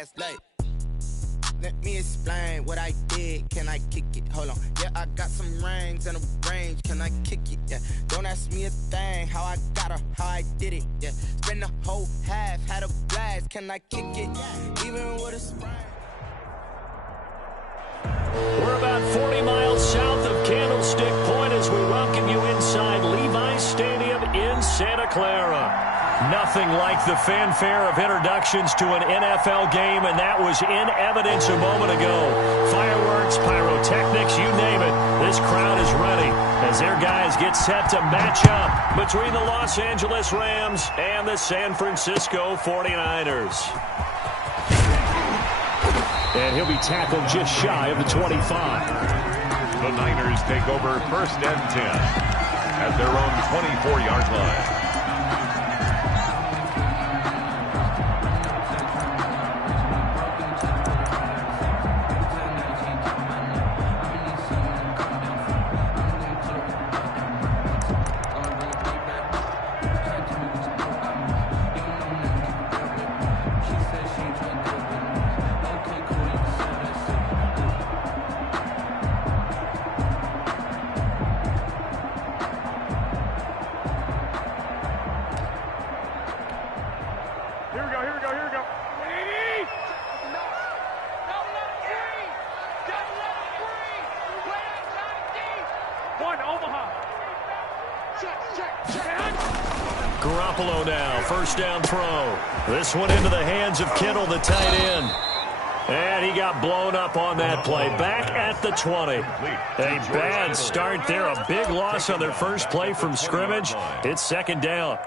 ass like. Let me explain what I did. Can I kick it? Hold on. Yeah, I got some rings and a range. Can I kick it? Yeah. Don't ask me a thing. How I got her, how I did it. Yeah. Spend the whole half, had a blast. Can I kick it? Even with a sprain. We're about 40 miles south of Candlestick Point as we welcome you inside Levi's Stadium in Santa Clara. Nothing like the fanfare of introductions to an NFL game, and that was in evidence a moment ago. Fireworks, pyrotechnics, you name it. This crowd is ready as their guys get set to match up between the Los Angeles Rams and the San Francisco 49ers. And he'll be tackled just shy of the 25. The Niners take over 1st and 10 at their own 24-yard line. Garoppolo now, 1st down throw. This one into the hands of Kittle, the tight end. And he got blown up on that play. Back at the 20. A bad start there. A big loss on their first play from scrimmage. It's 2nd down.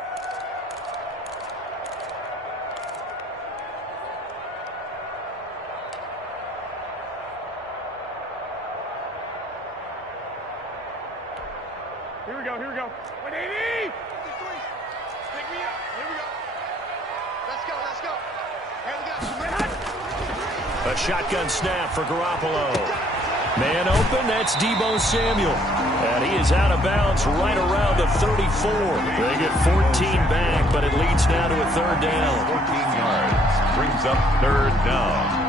Here we go. 180! Pick me up. Here we go. Let's go. A shotgun snap for Garoppolo. Man open, that's Deebo Samuel. And he is out of bounds right around the 34. They get 14 back, but it leads now to a 3rd down. 14 yards. Brings up 3rd down.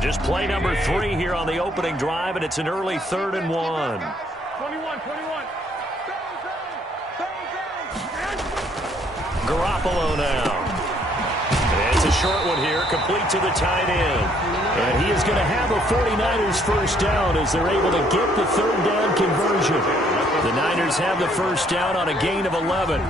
Just play number 3 here on the opening drive, and it's an early 3rd and 1. 21. Garoppolo now. And it's a short one here, complete to the tight end. And he is going to have a 49ers 1st down as they're able to get the 3rd down conversion. The Niners have the 1st down on a gain of 11.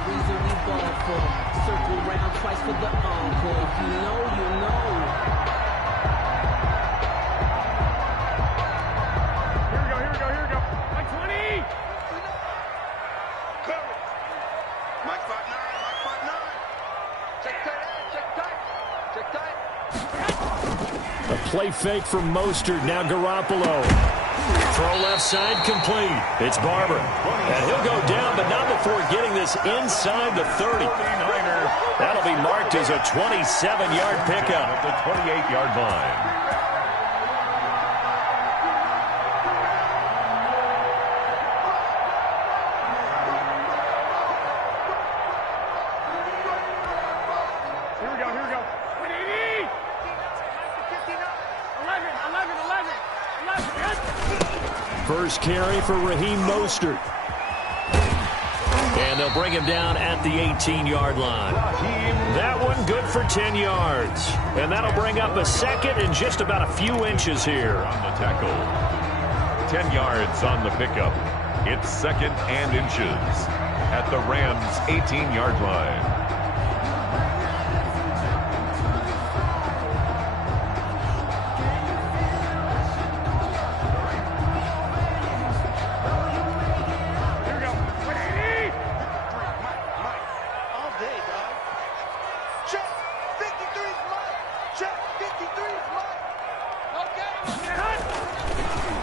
A play fake from Mostert. Now Garoppolo. Throw left side complete. It's Barber. And he'll go down, but not before getting this inside the 30. That'll be marked as a 27-yard pickup. At the 28-yard line. First carry for Raheem Mostert. And they'll bring him down at the 18-yard line. That one good for 10 yards. And that'll bring up a 2nd and just about a few inches here. On the tackle. 10 yards on the pickup. It's 2nd and inches at the Rams' 18-yard line.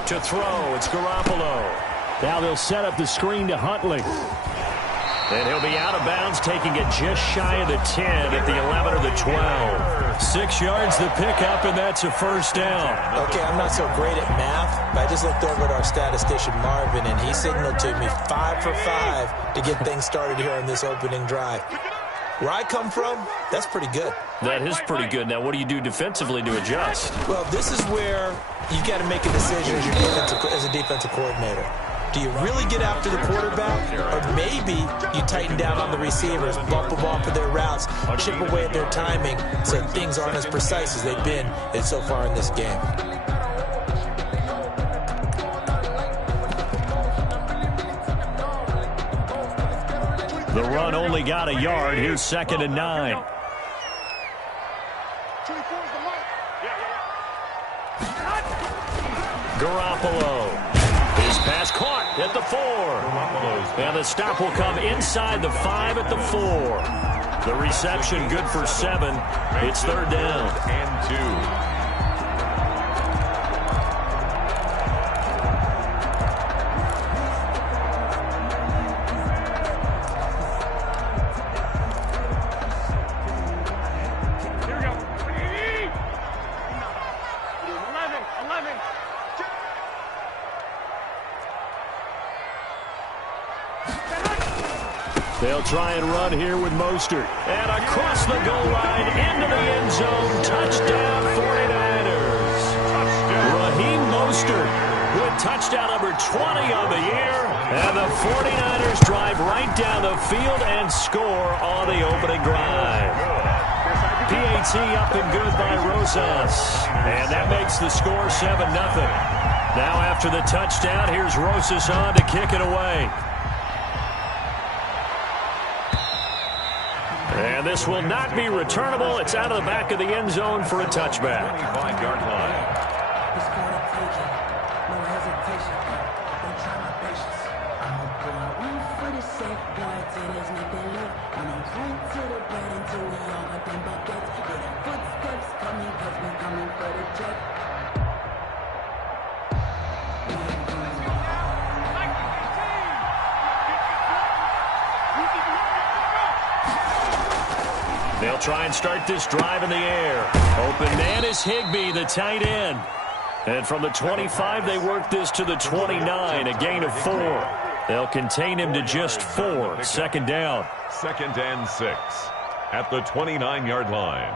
To throw, it's Garoppolo. Now they'll set up the screen to Huntley. And he'll be out of bounds, taking it just shy of the 10 at the 11 or the 12. 6 yards the pickup, and that's a first down. Okay, I'm not so great at math, but I just looked over at our statistician, Marvin, and he signaled to me 5 for 5 to get things started here on this opening drive. Where I come from, that's pretty good. That is pretty good. Now, what do you do defensively to adjust? Well, this is where you've got to make a decision as a defensive coordinator. Do you really get after the quarterback, or maybe you tighten down on the receivers, bump them off of their routes, chip away at their timing so things aren't as precise as they've been so far in this game? The run only got a yard. Here's 2nd and 9. Garoppolo. His pass caught at the 4. And the stop will come inside the 5 at the 4. The reception good for 7. It's 3rd down. And 2. They'll try and run here with Mostert. And across the goal line into the end zone. Touchdown 49ers. Raheem Mostert with touchdown number 20 on the year. And the 49ers drive right down the field and score on the opening drive. PAT up and good by Rosas. And that makes the score 7-0. Now after the touchdown, here's Rosas on to kick it away. And this will not be returnable. It's out of the back of the end zone for a touchback. 25-yard line. They'll try and start this drive in the air. Open man is Higbee, the tight end. And from the 25, they work this to the 29, a gain of 4. They'll contain him to just 4. 2nd down. 2nd and 6 at the 29-yard line.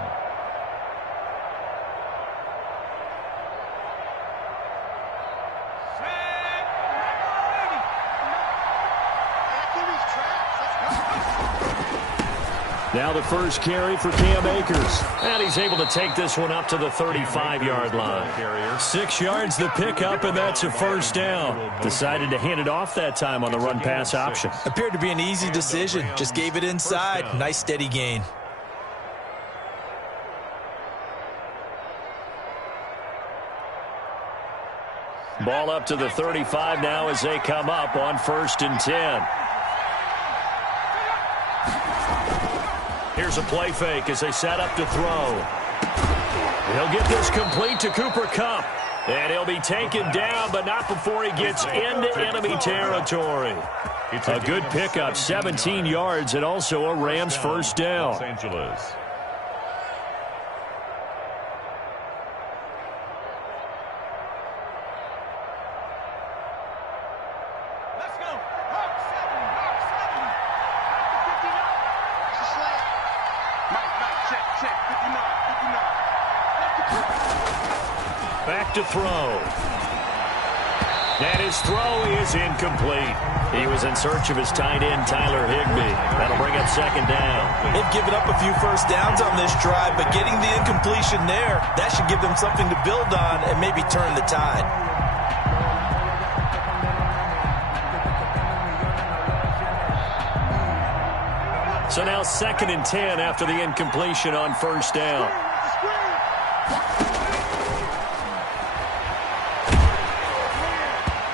Now the first carry for Cam Akers. And he's able to take this one up to the 35-yard line. 6 yards the pickup, and that's a first down. Decided to hand it off that time on the run-pass option. Appeared to be an easy decision. Just gave it inside. Nice steady gain. Ball up to the 35 now as they come up on 1st and 10. Here's a play fake as they set up to throw. He'll get this complete to Cooper Kupp. And he'll be taken down, but not before he gets into enemy territory. A good pickup, 17 yards, and also a Rams first down. Los Angeles. Back to throw. And his throw is incomplete. He was in search of his tight end, Tyler Higbee. That'll bring up 2nd down. They've given up a few first downs on this drive, but getting the incompletion there, that should give them something to build on and maybe turn the tide. So now 2nd and 10 after the incompletion on first down.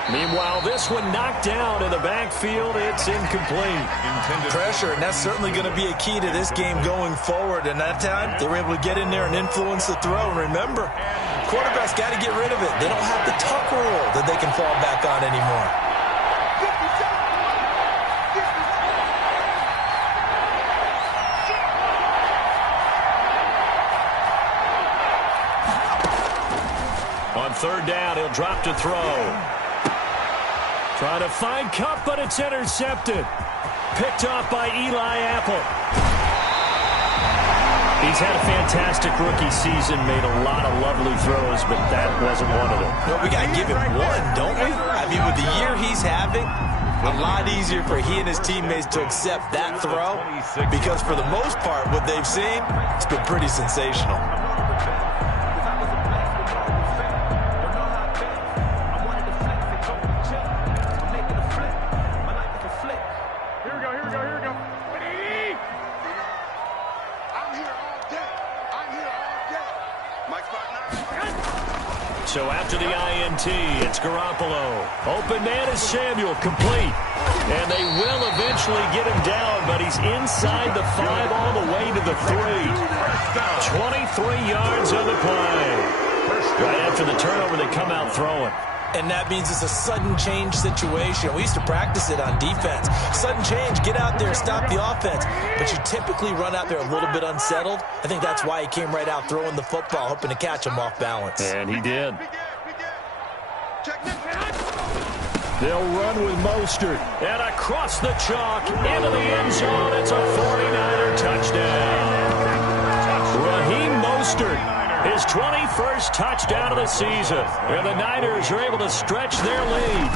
Meanwhile, this one knocked down in the backfield. It's incomplete. Pressure, and that's certainly going to be a key to this game going forward. And that time, they were able to get in there and influence the throw. And remember, quarterback's got to get rid of it. They don't have the tuck rule that they can fall back on anymore. drop to throw. Trying to find Kupp, but it's intercepted. Picked off by Eli Apple. He's had a fantastic rookie season, made a lot of lovely throws, but that wasn't one of them. Well, we got to give him one, don't we? I mean, with the year he's having, a lot easier for he and his teammates to accept that throw because for the most part, what they've seen, it's been pretty sensational. So after the INT, it's Garoppolo. Open man is Samuel, complete. And they will eventually get him down, but he's inside the 5 all the way to the 3. 23 yards on the play. Right after the turnover, they come out throwing. And that means it's a sudden change situation. We used to practice it on defense. Sudden change, get out there, stop the offense. But you typically run out there a little bit unsettled. I think that's why he came right out throwing the football, hoping to catch him off balance. And he did. They'll run with Mostert. And across the chalk, into the end zone. It's a 49er touchdown. Raheem Mostert. His 21st touchdown of the season. And the Niners are able to stretch their lead.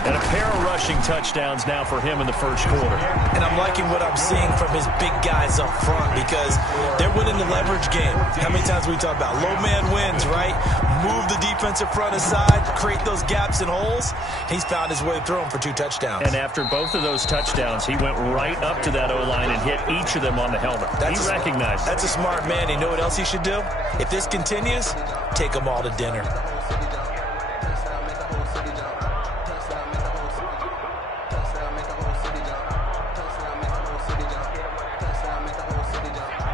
And a pair of rushing touchdowns now for him in the first quarter. And I'm liking what I'm seeing from his big guys up front because they're winning the leverage game. How many times we talk about low man wins, right? Move the defensive front aside, create those gaps and holes. He's found his way through them for 2 touchdowns. And after both of those touchdowns, he went right up to that O-line and hit each of them on the helmet. He recognized it. That's a smart man. You know what else he should do? If this continues, take them all to dinner.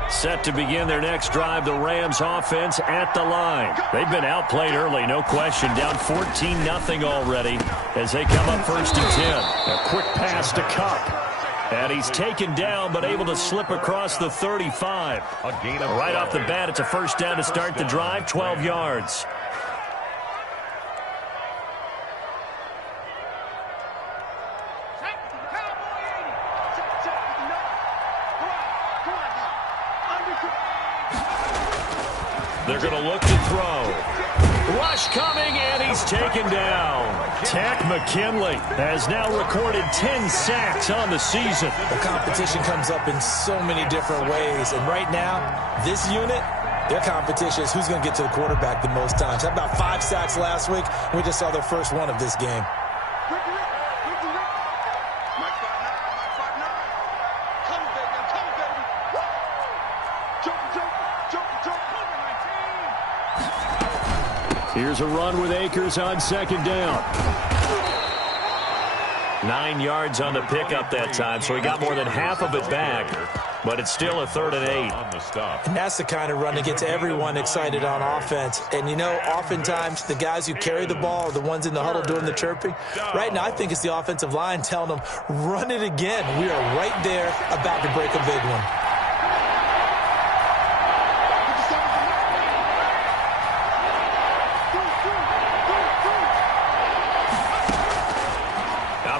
Set to begin their next drive, the Rams offense at the line. They've been outplayed early, no question. Down 14-0 already as they come up 1st and 10. A quick pass to Kupp. And he's taken down but able to slip across the 35. Right off the bat, it's a first down to start the drive, 12 yards. They're going to look to throw. Rush coming, and he's taken down. Takk McKinley has now recorded 10 sacks on the season. The competition comes up in so many different ways. And right now, this unit, their competition is who's going to get to the quarterback the most times. How about 5 sacks last week? We just saw their first one of this game. Here's a run with Akers on 2nd down. 9 yards on the pickup that time, so he got more than half of it back. But it's still a 3rd and 8. And that's the kind of run that gets everyone excited on offense. And, you know, oftentimes the guys who carry the ball are the ones in the huddle doing the chirping. Right now, I think it's the offensive line telling them, run it again. We are right there about to break a big one.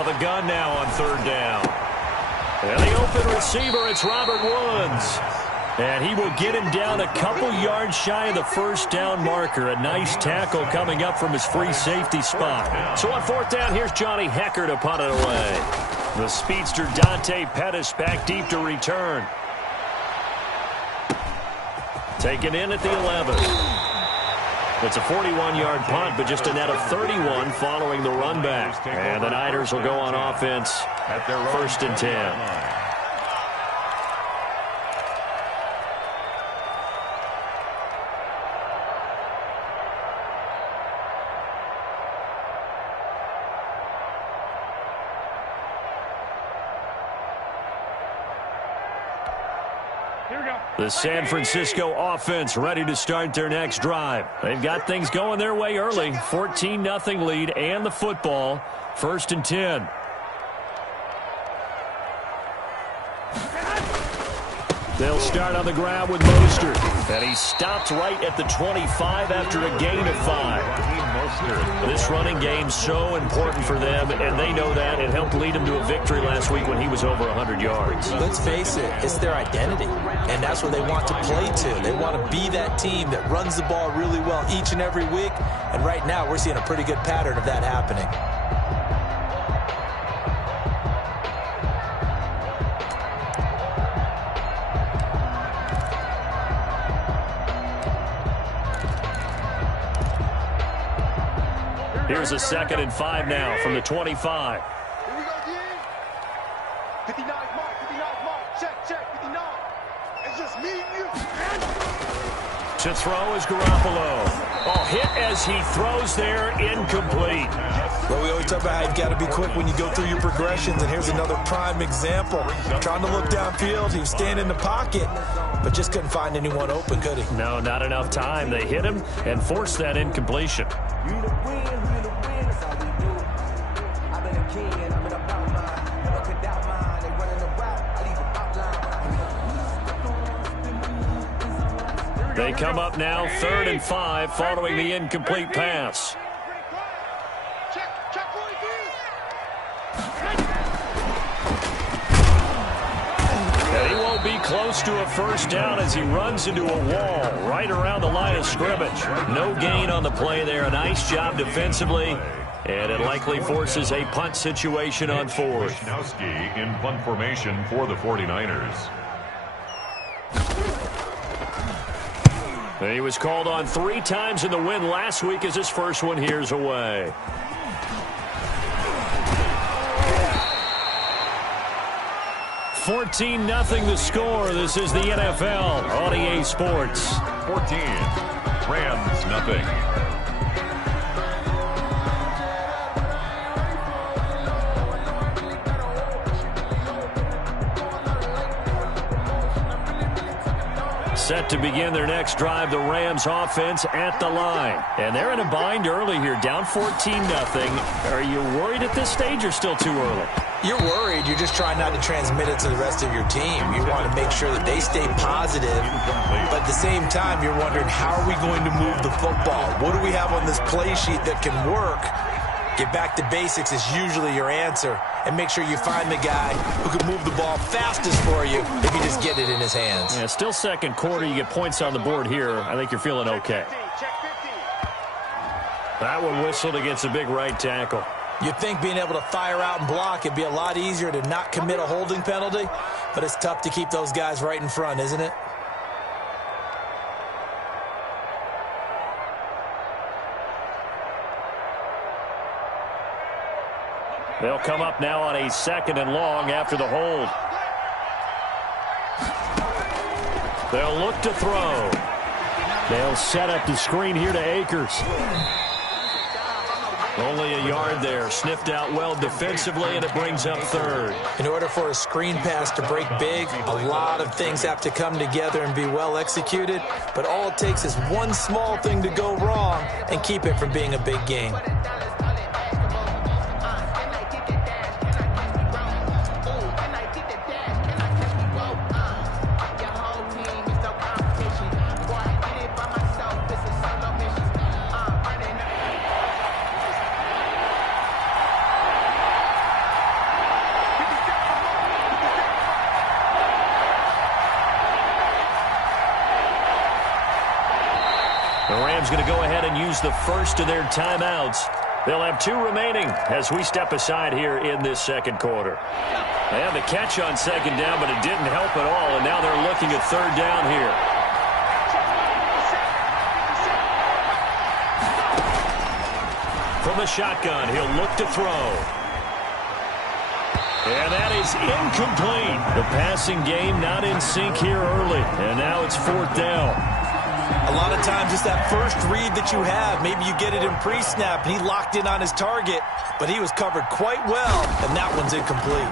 The gun now on 3rd down. And the open receiver, it's Robert Woods. And he will get him down a couple yards shy of the first down marker. A nice tackle coming up from his free safety spot. So on 4th down, here's Johnny Hekker to punt it away. The speedster Dante Pettis back deep to return. Taken in at the 11. It's a 41-yard punt, but just a net of 31 following the run back. And the Niners will go on offense at their 1st and 10. The San Francisco offense ready to start their next drive. They've got things going their way early. 14-0 lead and the football. 1st and 10. They'll start on the ground with Mostert. And he stopped right at the 25 after a gain of 5. This running game's so important for them, and they know that. It helped lead them to a victory last week when he was over 100 yards. Let's face it, it's their identity, and that's what they want to play to. They want to be that team that runs the ball really well each and every week, and right now we're seeing a pretty good pattern of that happening. Here's a 2nd and 5 now from the 25. Here we go, D. 59 mark, 59 mark. Check, 59. It's just me and you. To throw is Garoppolo. Oh, hit as he throws there, incomplete. Well, we always talk about how you've got to be quick when you go through your progressions, and here's another prime example. Trying to look downfield, he was staying in the pocket, but just couldn't find anyone open, could he? No, not enough time. They hit him and forced that incompletion. They come up now 3rd and 5 following the incomplete pass. Check, Roy D. And he won't be close to a first down as he runs into a wall right around the line of scrimmage. No gain on the play there. A nice job defensively. And it likely forces a punt situation on 4th. Wisnowski in punt formation for the 49ers. And he was called on 3 times in the win last week as his first one here's away. $14-0 the score. This is the NFL on EA Sports. 14. Rams nothing. Set to begin their next drive, the Rams offense at the line. And they're in a bind early here, down 14-0. Are you worried at this stage or still too early? You're worried. You're just trying not to transmit it to the rest of your team. You want to make sure that they stay positive, but at the same time, you're wondering, how are we going to move the football? What do we have on this play sheet that can work? Get back to basics is usually your answer, and make sure you find the guy who can move the ball fastest for you if you just get it in his hands. Yeah, still second quarter. You get points on the board here. I think you're feeling okay. That one whistled against a big right tackle. You'd think being able to fire out and block, it'd be a lot easier to not commit a holding penalty, but it's tough to keep those guys right in front, isn't it? They'll come up now on a 2nd and long after the hold. They'll look to throw. They'll set up the screen here to Akers. Only a yard there. Sniffed out well defensively, and it brings up 3rd. In order for a screen pass to break big, a lot of things have to come together and be well executed, but all it takes is one small thing to go wrong and keep it from being a big game. Going to go ahead and use the first of their timeouts. They'll have 2 remaining as we step aside here in this second quarter. They had the catch on 2nd down, but it didn't help at all, and now they're looking at 3rd down here. From the shotgun, he'll look to throw. And that is incomplete. The passing game not in sync here early, and now it's 4th down. A lot of times it's that first read that you have. Maybe you get it in pre-snap, and he locked in on his target, but he was covered quite well, and that one's incomplete.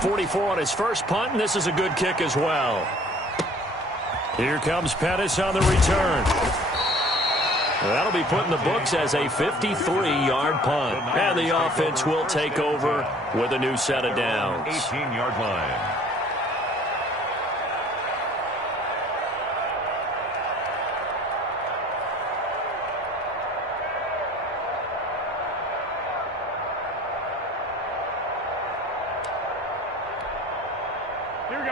44 on his first punt, and this is a good kick as well. Here comes Pettis on the return. That'll be put in the books as a 53-yard punt. And the offense will take over with a new set of downs. 18-yard line.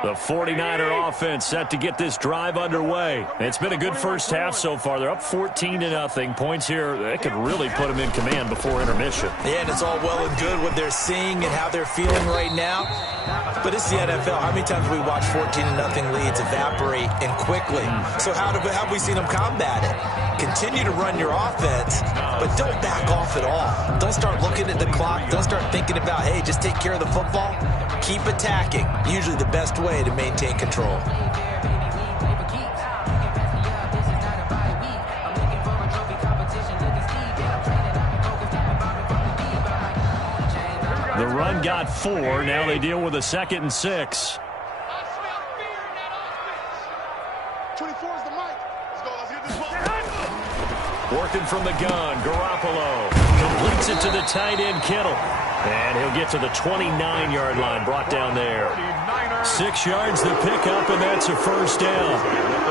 The 49er offense set to get this drive underway. It's been a good first half so far. They're up 14-0. Points here, they could really put them in command before intermission. Yeah, and it's all well and good what they're seeing and how they're feeling right now. But it's the NFL. How many times we watch 14-0 leads evaporate and quickly? So how have we seen them combat it? Continue to run your offense, but don't back off at all. Don't start looking at the clock. Don't start thinking about, hey, just take care of the football. Keep attacking. Usually the best way to maintain control. The run got 4. Now they deal with a 2nd and 6. 24 is the mic. Let's go. Let's get this ball. Working from the gun, Garoppolo completes it to the tight end, Kittle. And he'll get to the 29-yard line, brought down there. 6 yards to pick up, and that's a first down.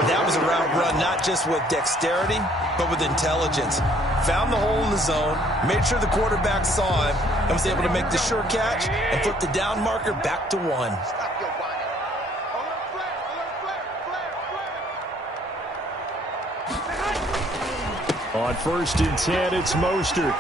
That was a route run, not just with dexterity, but with intelligence. Found the hole in the zone, made sure the quarterback saw him, and was able to make the sure catch and flip the down marker back to 1. Stop your whining. On 1st and 10, it's Mostert.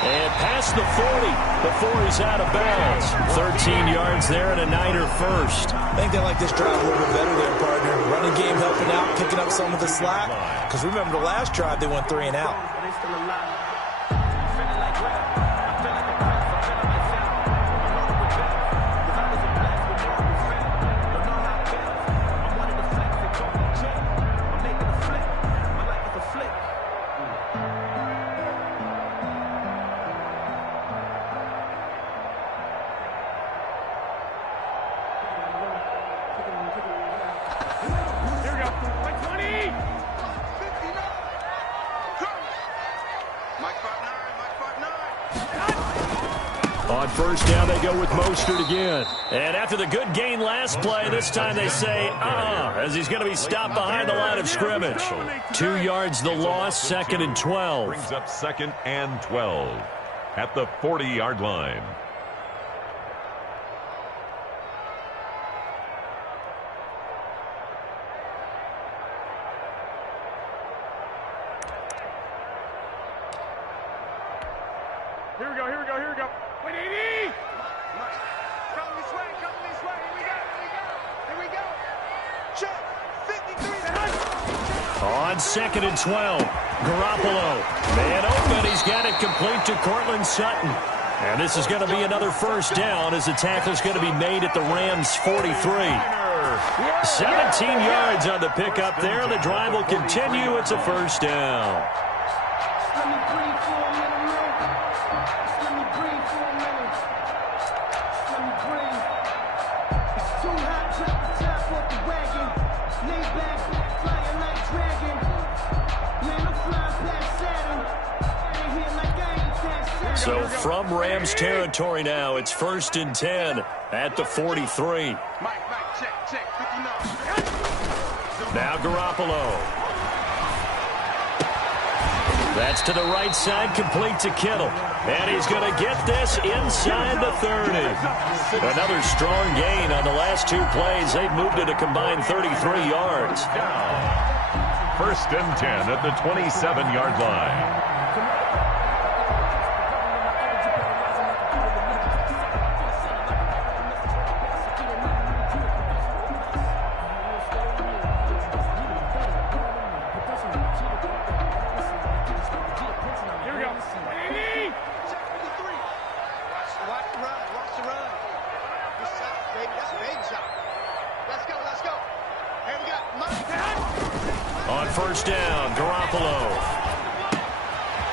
And past the 40 before he's out of bounds. 13 yards there and a Niner first. I think they like this drive a little bit better there, partner. Running game helping out, picking up some of the slack. Because remember the last drive, they went 3 and out. On 1st down, they go with Mostert again. And after the good gain last play, this time they say, as he's going to be stopped behind the line of scrimmage. 2 yards the loss, 2nd and 12. Brings up 2nd and 12 at the 40-yard line. Here we go. Wait, 80! Come this way. Here we go. Check. 53. On 2nd and 12, Garoppolo. Man open, he's got it complete to Cortland Sutton. And this is going to be another first down as the tackle's going to be made at the Rams' 43. 17 yards on the pickup there. The drive will continue. It's a first down. So from Rams territory now, it's 1st and 10 at the 43. Mike, check. 59. Now Garoppolo. That's to the right side, complete to Kittle. And he's going to get this inside the 30. Another strong gain on the last 2 plays. They've moved it a combined 33 yards. 1st and 10 at the 27-yard line. On 1st down, Garoppolo.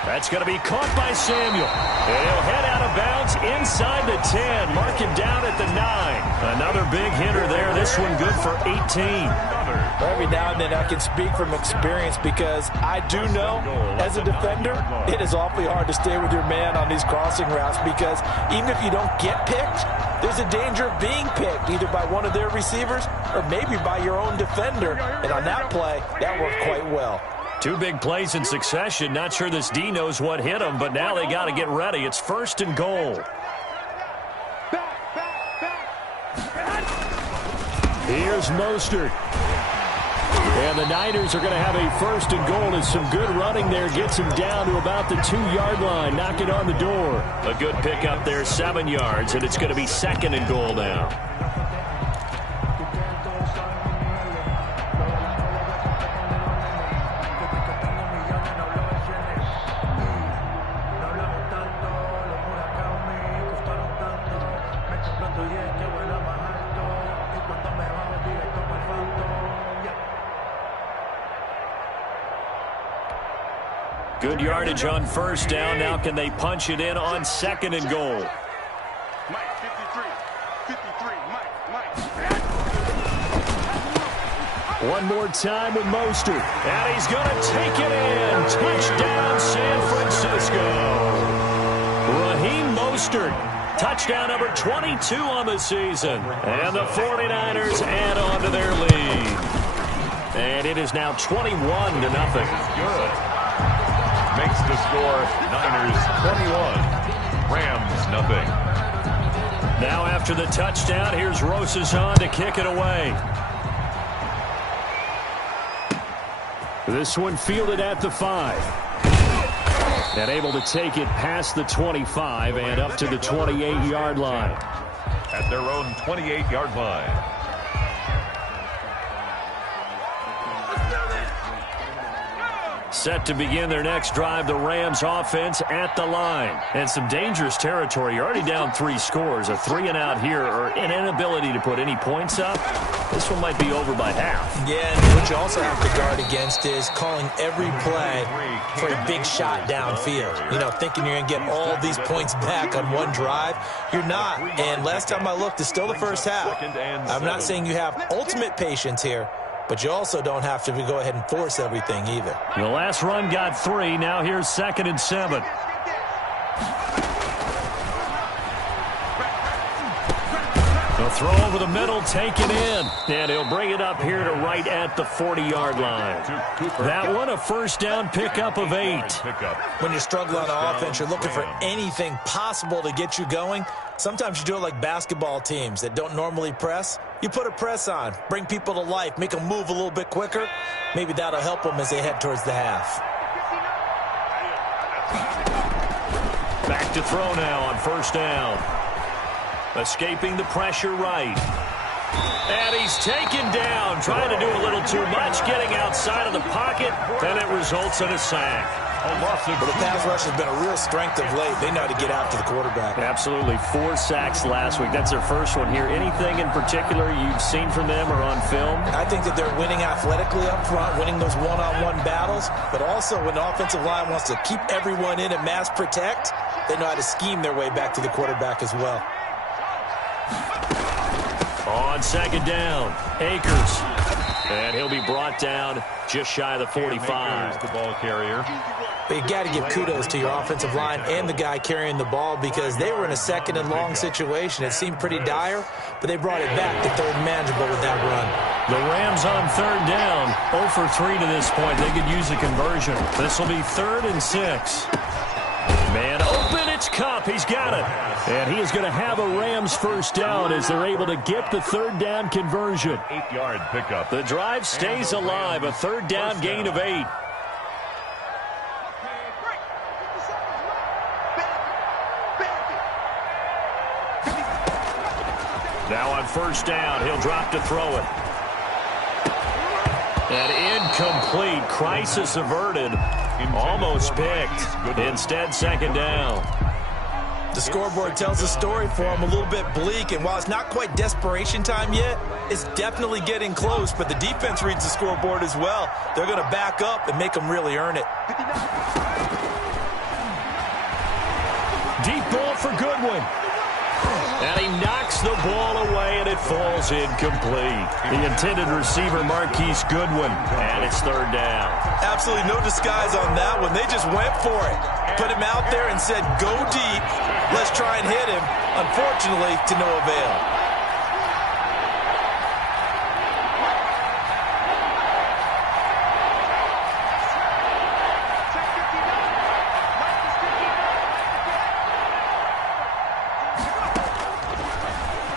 That's going to be caught by Samuel. And he'll head out of bounds inside the 10. Mark him down at the 9. Another big hitter there. This one good for 18. Every now and then I can speak from experience because I do know as a defender it is awfully hard to stay with your man on these crossing routes because even if you don't get picked, there's a danger of being picked either by one of their receivers or maybe by your own defender. And on that play, that worked quite well. 2 big plays in succession. Not sure this D knows what hit him, but now they got to get ready. It's 1st and goal. Here's Mostert. And the Niners are going to have a first and goal as some good running there gets him down to about the 2-yard line, knocking on the door. A good pickup there, 7 yards, and it's going to be second and goal now. Good yardage on first down. Now can they punch it in on second and goal? Mike, 53, Mike. One more time with Mostert. And he's going to take it in. Touchdown, San Francisco. Raheem Mostert. Touchdown number 22 on the season. And the 49ers add on to their lead. And it is now 21-0. Good. Makes the score Niners 21, Rams nothing. Now after the touchdown, here's Rosazan to kick it away. This one fielded at the 5. And able to take it past the 25 and up to the 28-yard line. At their own 28-yard line. Set to begin their next drive, the Rams offense at the line. And some dangerous territory. You're already down 3 scores. A 3-and-out here or an inability to put any points up. This one might be over by half. Yeah, and what you also have to guard against is calling every play for a big shot downfield. You know, thinking you're going to get all these points back on one drive. You're not. And last time I looked, it's still the first half. I'm not saying you have ultimate patience here, but you also don't have to go ahead and force everything either. The last run got 3. Now here's 2nd and 7. They'll throw over the middle, take it in. And he'll bring it up here to right at the 40-yard line. That one, a first down pickup of 8. When you struggle on offense, you're looking for anything possible to get you going. Sometimes you do it like basketball teams that don't normally press. You put a press on, bring people to life, make them move a little bit quicker. Maybe that'll help them as they head towards the half. Back to throw now on first down. Escaping the pressure right. And he's taken down, trying to do a little too much, getting outside of the pocket, and it results in a sack. But the pass rush has been a real strength of late. They know how to get out to the quarterback. Absolutely. 4 sacks last week. That's their first one here. Anything in particular you've seen from them or on film? I think that they're winning athletically up front, winning those one-on-one battles, but also when the offensive line wants to keep everyone in and mass protect, they know how to scheme their way back to the quarterback as well. On second down, Akers. And he'll be brought down just shy of the 45. The ball carrier. But you got to give kudos to your offensive line and the guy carrying the ball because they were in a second and long situation. It seemed pretty dire, but they brought it back to third manageable with that run. The Rams on third down, 0 for 3 to this point. They could use a conversion. This will be 3rd and 6. Man open, it's Kupp. He's got it. And he is going to have a Rams first down as they're able to get the third down conversion. 8-yard pickup. The drive stays alive. A third down gain of 8. Now on first down, he'll drop to throw it. And incomplete. Crisis averted. Almost picked. Instead, second down. The scoreboard tells a story for him, a little bit bleak, and while it's not quite desperation time yet, it's definitely getting close, but the defense reads the scoreboard as well. They're going to back up and make them really earn it. Deep ball for Goodwin. And he knocks the ball away, and it falls incomplete. The intended receiver, Marquise Goodwin, and it's third down. Absolutely no disguise on that one. They just went for it. Put him out there and said, go deep. Let's try and hit him. Unfortunately, to no avail.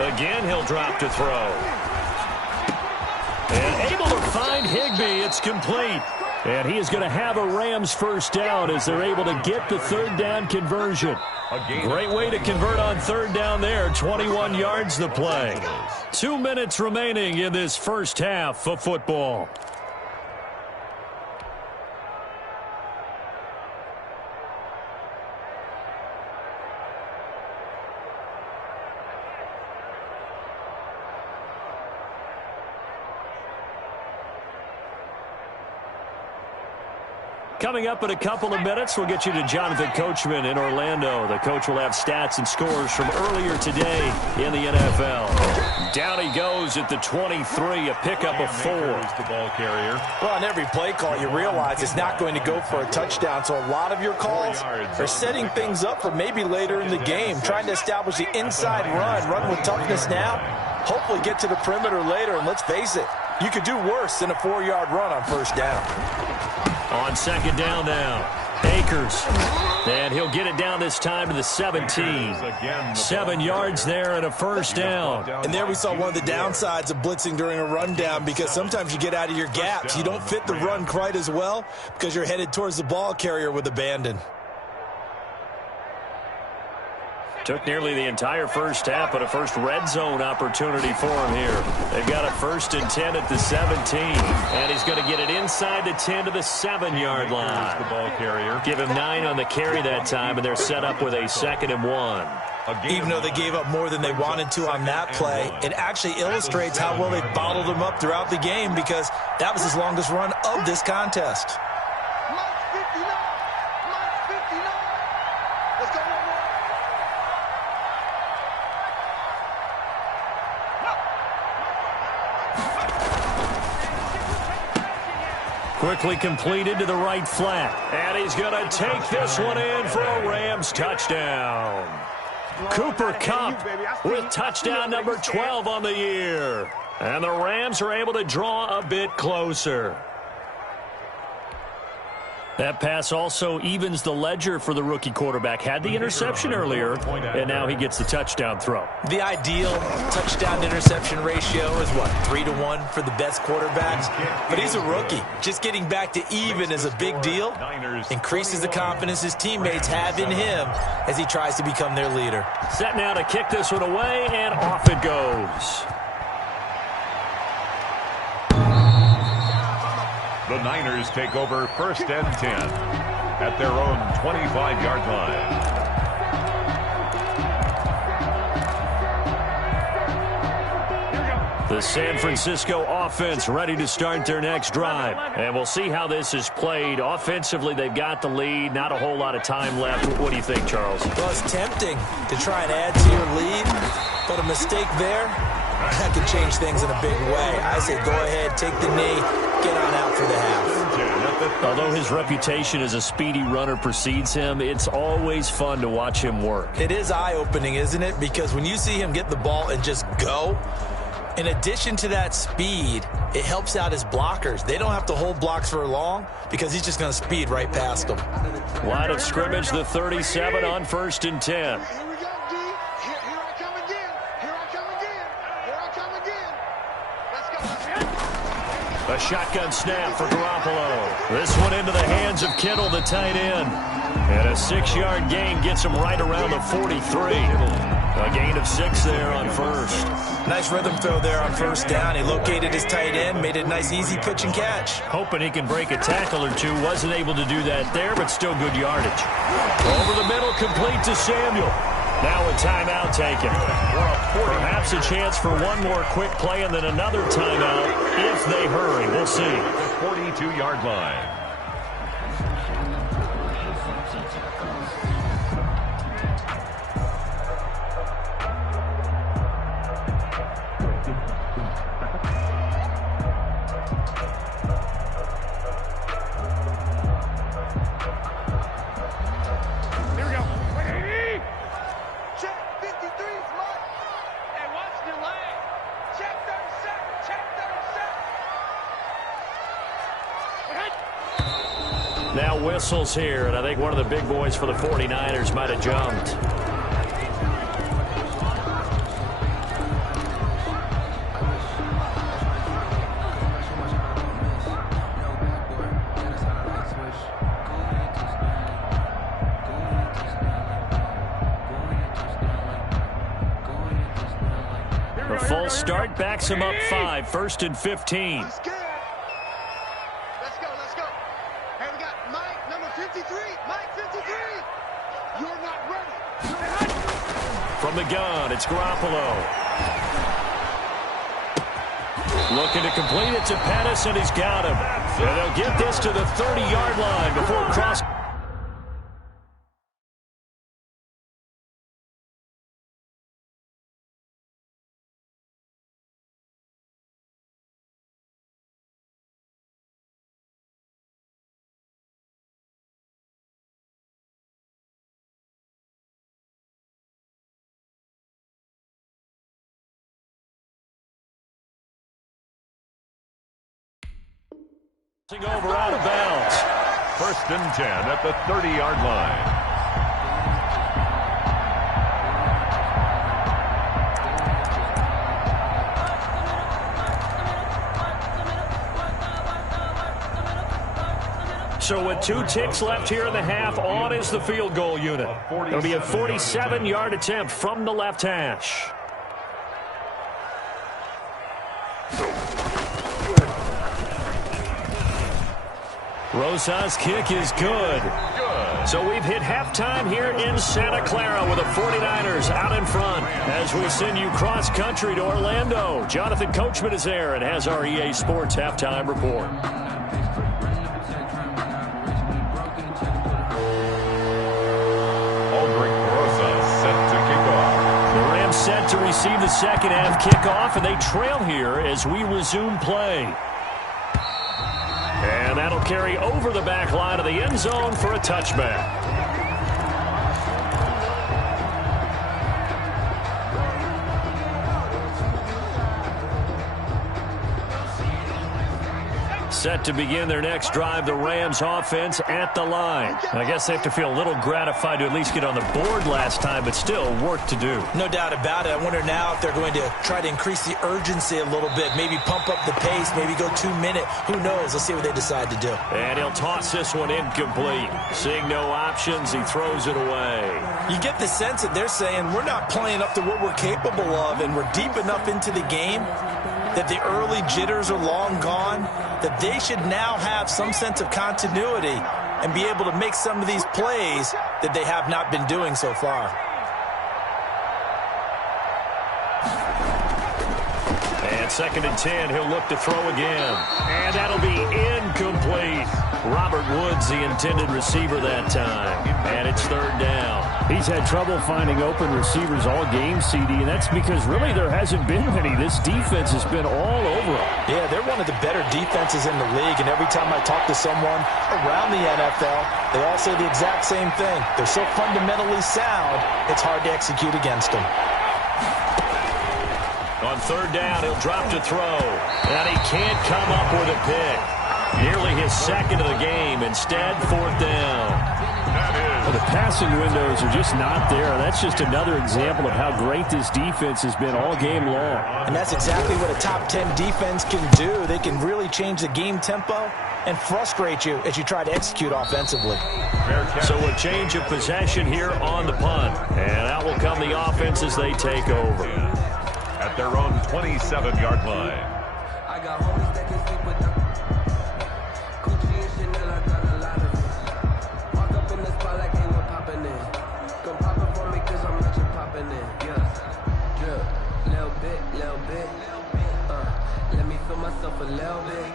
Again, he'll drop to throw. And able to find Higbee. It's complete. And he is going to have a Rams first down as they're able to get the third down conversion. Great way to convert on third down there. 21 yards the play. 2 minutes remaining in this first half of football. Coming up in a couple of minutes, we'll get you to Jonathan Coachman in Orlando. The coach will have stats and scores from earlier today in the NFL. Down he goes at the 23, a pickup of 4. The ball carrier. Well, on every play call, you realize it's not going to go for a touchdown, so a lot of your calls are setting things up for maybe later in the game, trying to establish the inside run with toughness now, hopefully get to the perimeter later, and let's face it, you could do worse than a 4-yard run on first down. On second down now, Akers. And he'll get it down this time to the 17. 7 yards there and a first down. And there we saw one of the downsides of blitzing during a rundown, because sometimes you get out of your gaps. You don't fit the run quite as well because you're headed towards the ball carrier with abandon. Took nearly the entire first half, but a first red zone opportunity for him here. They've got a 1st and 10 at the 17. And he's going to get it inside the 10 to the 7-yard line. The ball carrier. Give him 9 on the carry that time, and they're set up with a 2nd and 1. Even though they gave up more than they wanted to on that play, it actually illustrates how well they bottled him up throughout the game, because that was his longest run of this contest. Quickly completed to the right flat. And he's going to take this one in for a Rams touchdown. Cooper Kupp with touchdown number 12 on the year. And the Rams are able to draw a bit closer. That pass also evens the ledger for the rookie quarterback. Had the interception earlier, and now he gets the touchdown throw. The ideal touchdown-interception ratio is, what, 3-to-1 for the best quarterbacks? But he's a rookie. Just getting back to even is a big deal. Increases the confidence his teammates have in him as he tries to become their leader. Set now to kick this one away, and off it goes. The Niners take over 1st and 10 at their own 25-yard line. The San Francisco offense ready to start their next drive. And we'll see how this is played. Offensively, they've got the lead. Not a whole lot of time left. What do you think, Charles? Well, it's tempting to try and add to your lead, but a mistake there, that could change things in a big way. I say go ahead, take the knee, get on out for the half. Although his reputation as a speedy runner precedes him, it's always fun to watch him work. It is eye-opening, isn't it? Because when you see him get the ball and just go, in addition to that speed, it helps out his blockers. They don't have to hold blocks for long because he's just going to speed right past them. Line of scrimmage, the 37 on 1st and 10. A shotgun snap for Garoppolo. This one into the hands of Kittle, the tight end. And a 6-yard gain gets him right around the 43. A gain of 6 there on first. Nice rhythm throw there on first down. He located his tight end, made it a nice easy pitch and catch. Hoping he can break a tackle or two. Wasn't able to do that there, but still good yardage. Over the middle, complete to Samuel. Now a timeout taken. Perhaps a chance for one more quick play and then another timeout if they hurry. We'll see. 42-yard line. Now whistles here, and I think one of the big boys for the 49ers might have jumped. false start backs him up 5, 1st and 15. Let's go. Let's go. Hey, we got Mike, number 53. Mike, 53. You're not ready. From the gun, it's Garoppolo. Looking to complete it to Pettis, and he's got him. And they'll get this to the 30-yard line before crossing. Over out of bounds. 1st and 10 at the 30-yard line. So with 2 ticks left here in the half, on is the field goal unit. It'll be a 47-yard attempt from the left hash. Rosas' kick is good. So we've hit halftime here in Santa Clara with the 49ers out in front as we send you cross-country to Orlando. Jonathan Coachman is there and has our EA Sports halftime report. Aldrick Rosas set to kick off. The Rams set to receive the second half kickoff, and they trail here as we resume play. And that'll carry over the back line of the end zone for a touchback. Set to begin their next drive, the Rams offense at the line. I guess they have to feel a little gratified to at least get on the board last time, but still work to do. No doubt about it. I wonder now if they're going to try to increase the urgency a little bit, maybe pump up the pace, maybe go 2-minute. Who knows? Let's see what they decide to do. And he'll toss this one incomplete. Seeing no options, he throws it away. You get the sense that they're saying we're not playing up to what we're capable of, and we're deep enough into the game that the early jitters are long gone, that they should now have some sense of continuity and be able to make some of these plays that they have not been doing so far. And 2nd and 10, he'll look to throw again. And that'll be incomplete. Robert Woods, the intended receiver that time. And it's 3rd down. He's had trouble finding open receivers all game, CD, and that's because really there hasn't been many. This defense has been all over them. Yeah, they're one of the better defenses in the league, and every time I talk to someone around the NFL, they all say the exact same thing. They're so fundamentally sound, it's hard to execute against them. On 3rd down, he'll drop to throw. And he can't come up with a pick. Nearly his 2nd of the game. Instead, 4th down. Well, the passing windows are just not there. That's just another example of how great this defense has been all game long. And that's exactly what a top 10 defense can do. They can really change the game tempo and frustrate you as you try to execute offensively. So a change of possession here on the punt. And out will come the offense as they take over. At their own 27-yard line. I got homies that can sleep with them. Gucci and Chanel, I got a lot of it. Walk up in the spot like they were popping in. Come pop it for me cause I'm rich and popping in. Yeah, drip, little bit. Let me feel myself a little bit.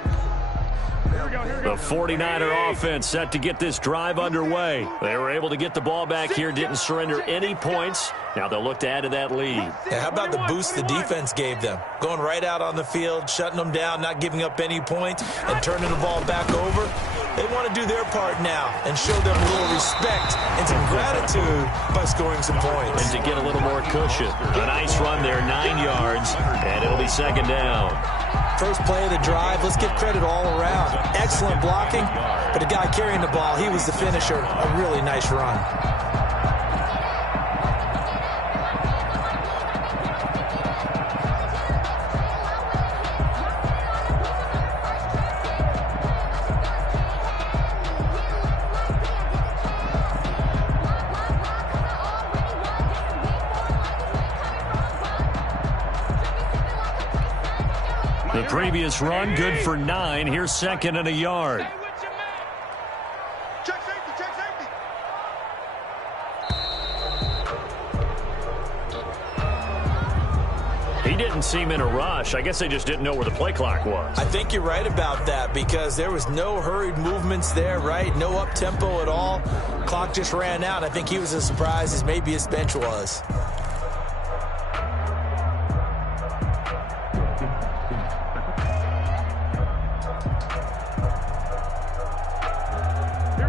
The 49er offense set to get this drive underway. They were able to get the ball back here, didn't surrender any points. Now they'll look to add to that lead. Yeah, how about the boost the defense gave them? Going right out on the field, shutting them down, not giving up any points, and turning the ball back over. They want to do their part now and show them a little respect and some gratitude by scoring some points. And to get a little more cushion. A nice run there, 9 yards, and it'll be 2nd down. First play of the drive, let's give credit all around. Excellent blocking, but the guy carrying the ball, he was the finisher. A really nice run. The previous run, good for 9. Here's second and a yard. Check safety, check safety. He didn't seem in a rush. I guess they just didn't know where the play clock was. I think you're right about that because there was no hurried movements there, right? No up-tempo at all. Clock just ran out. I think he was as surprised as maybe his bench was.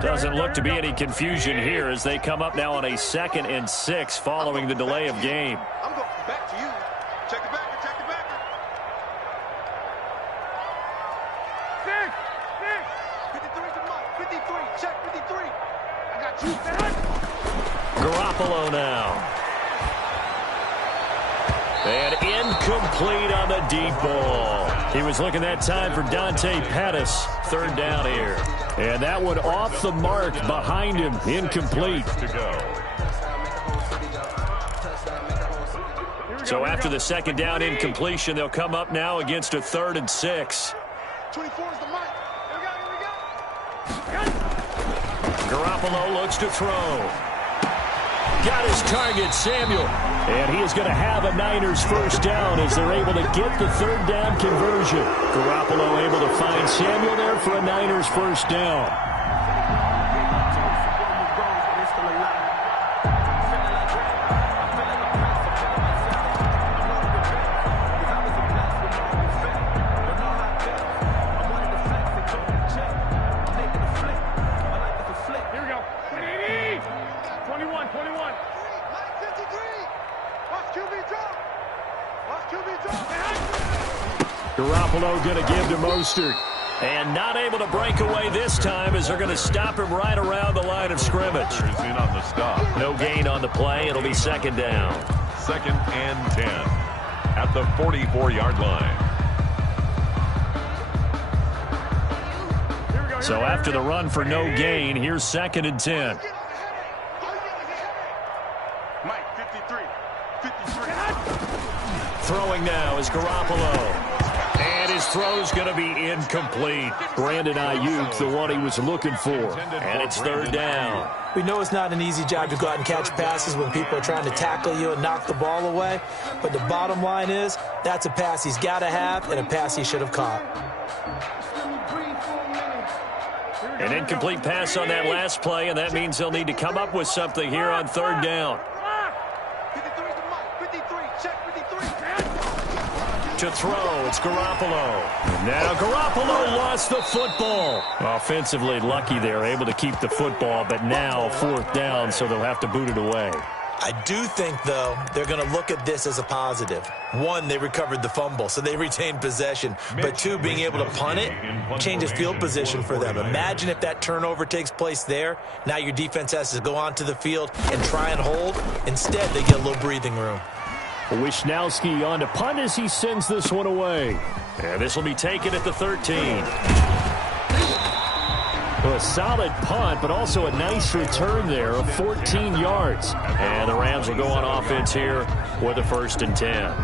Doesn't look to be any confusion here as they come up now on a 2nd and 6 following the delay of game. I'm going back to you. Check the backer, check the backer. 53's the mark. 53, check 53. I got you. Garoppolo now. And incomplete on the deep ball. He was looking that time for Dante Pettis. 3rd down here. And that one off the mark behind him. Incomplete. To go. So after the 2nd down incompletion, they'll come up now against a 3rd and 6. 24 is the mark. Here we go. Garoppolo looks to throw. Got his target, Samuel. And he is going to have a Niners first down as they're able to get the 3rd down conversion. Garoppolo able to find Samuel there for a Niners first down. Here we go. 21, 21. 53. Watch QB drop. Watch QB drop. Garoppolo going to give to Mostert. And not able to break away this time as they're going to stop him right around the line of scrimmage. He's in on the stop. No gain on the play. It'll be 2nd down. 2nd and 10 at the 44-yard line. So after the run for no gain, here's 2nd and 10. Mike, 53. 53. Throwing now is Garoppolo. And his throw's going to be incomplete. Brandon Ayuk, the one he was looking for. And it's 3rd down. We know it's not an easy job to go out and catch passes when people are trying to tackle you and knock the ball away. But the bottom line is, that's a pass he's got to have and a pass he should have caught. An incomplete pass on that last play, and that means they'll need to come up with something here on 3rd down. 53 is the mark. 53, check 53. To throw, it's Garoppolo. Now Garoppolo lost the football. Offensively lucky they're able to keep the football, but now 4th down, so they'll have to boot it away. I do think, though, they're going to look at this as a positive. 1, they recovered the fumble, so they retained possession. But 2, being able to punt it changes field position for them. Imagine if that turnover takes place there. Now your defense has to go onto the field and try and hold. Instead, they get a little breathing room. Wisnowski on to punt as he sends this one away. And this will be taken at the 13. Well, a solid punt, but also a nice return there of 14 yards. And the Rams will go on offense here with a 1st and 10.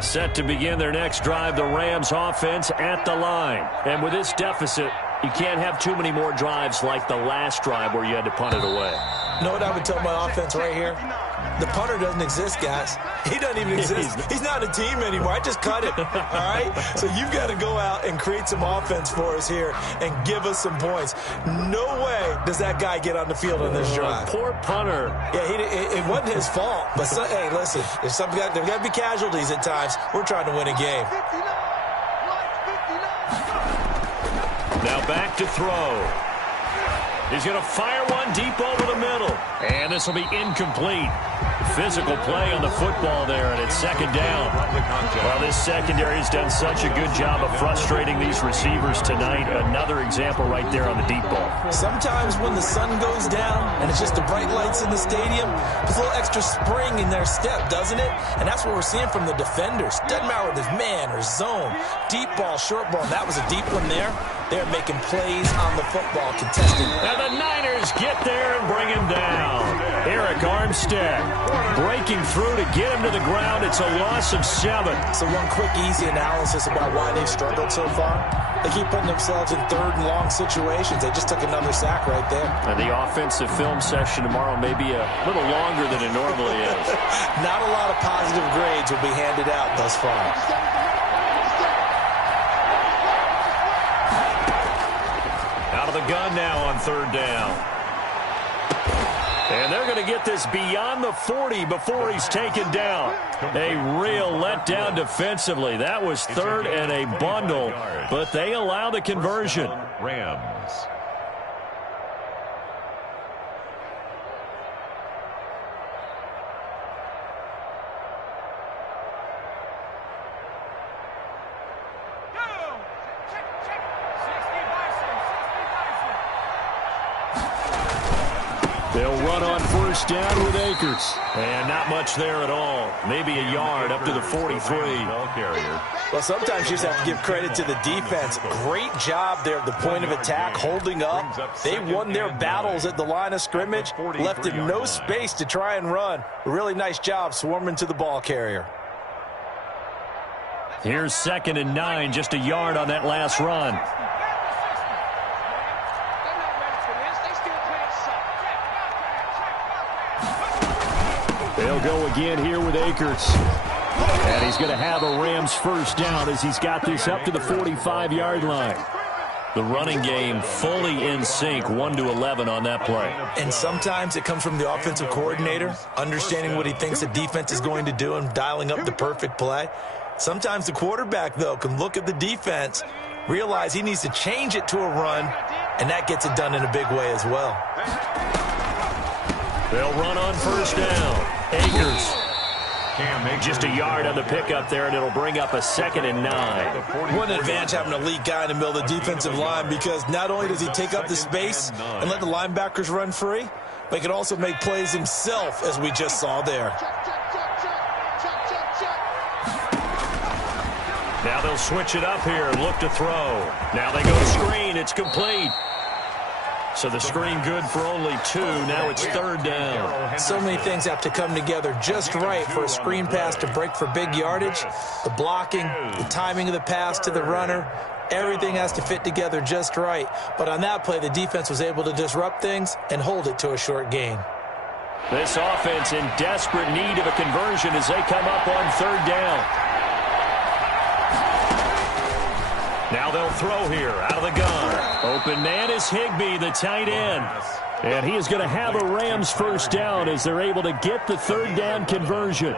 Set to begin their next drive, the Rams offense at the line. And with this deficit, you can't have too many more drives like the last drive where you had to punt it away. You know what I would tell my offense right here? The punter doesn't exist, guys. He doesn't even exist. He's not a team anymore. I just cut it, all right? So you've got to go out and create some offense for us here and give us some points. No way does that guy get on the field on this drive. Poor punter. Yeah, it wasn't his fault. But, hey, listen, there's got to be casualties at times. We're trying to win a game. Now back to throw. He's going to fire one deep over the middle. And this will be incomplete. physical play on the football there, and it's second down. Well, this secondary has done such a good job of frustrating these receivers tonight. Another example right there on the deep ball. Sometimes when the sun goes down and it's just the bright lights in the stadium, there's a little extra spring in their step, doesn't it? And that's what we're seeing from the defenders. Doesn't matter whether it's man or zone, deep ball, short ball. That was a deep one there. They're making plays on the football, contested. And the Niners get there and bring him down. Arik Armstead breaking through to get him to the ground. It's a loss of 7. So one quick, easy analysis about why they've struggled so far. They keep putting themselves in third and long situations. They just took another sack right there. And the offensive film session tomorrow may be a little longer than it normally is. Not a lot of positive grades will be handed out thus far. Out of the gun now on third down. And they're going to get this beyond the 40 before he's taken down. A real letdown defensively. That was third and a bundle, but they allow the conversion. Rams. They'll run on first down with Akers. And not much there at all. Maybe a yard up to the 43. Ball carrier. Well, sometimes you just have to give credit to the defense. Great job there at the point of attack, holding up. They won their battles at the line of scrimmage, left him no space to try and run. A really nice job swarming to the ball carrier. Here's 2nd and 9, just a yard on that last run. They'll go again here with Akers. And he's going to have a Rams first down as he's got this up to the 45-yard line. The running game fully in sync, 1-11 on that play. And sometimes it comes from the offensive coordinator, understanding what he thinks the defense is going to do and dialing up the perfect play. Sometimes the quarterback, though, can look at the defense, realize he needs to change it to a run, and that gets it done in a big way as well. They'll run on first down. Akers. Just a yard on the pickup there, and it'll bring up a 2nd and 9. What an advantage having a elite guy in the middle of the defensive line, because not only does he take up the space and let the linebackers run free, but he can also make plays himself, as we just saw there. Now they'll switch it up here and look to throw. Now they go to screen. It's complete. So the screen good for only 2. Now it's third down. So many things have to come together just right for a screen pass to break for big yardage. The blocking, the timing of the pass to the runner, everything has to fit together just right. But on that play, the defense was able to disrupt things and hold it to a short gain. This offense in desperate need of a conversion as they come up on third down. Now they'll throw here out of the gun. Open man is Higbee, the tight end. And he is going to have a Rams first down as they're able to get the third down conversion.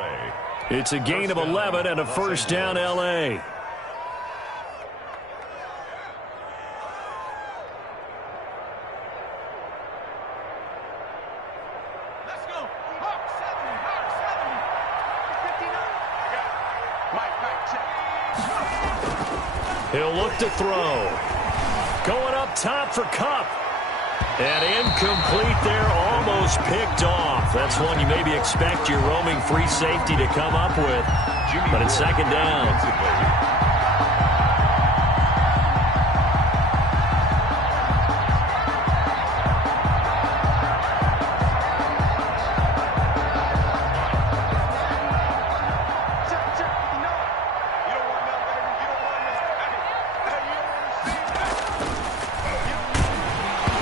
It's a gain of 11 and a first down, L.A. He'll look to throw. Going up top for Kupp. And incomplete there, almost picked off. That's one you maybe expect your roaming free safety to come up with. But it's second down.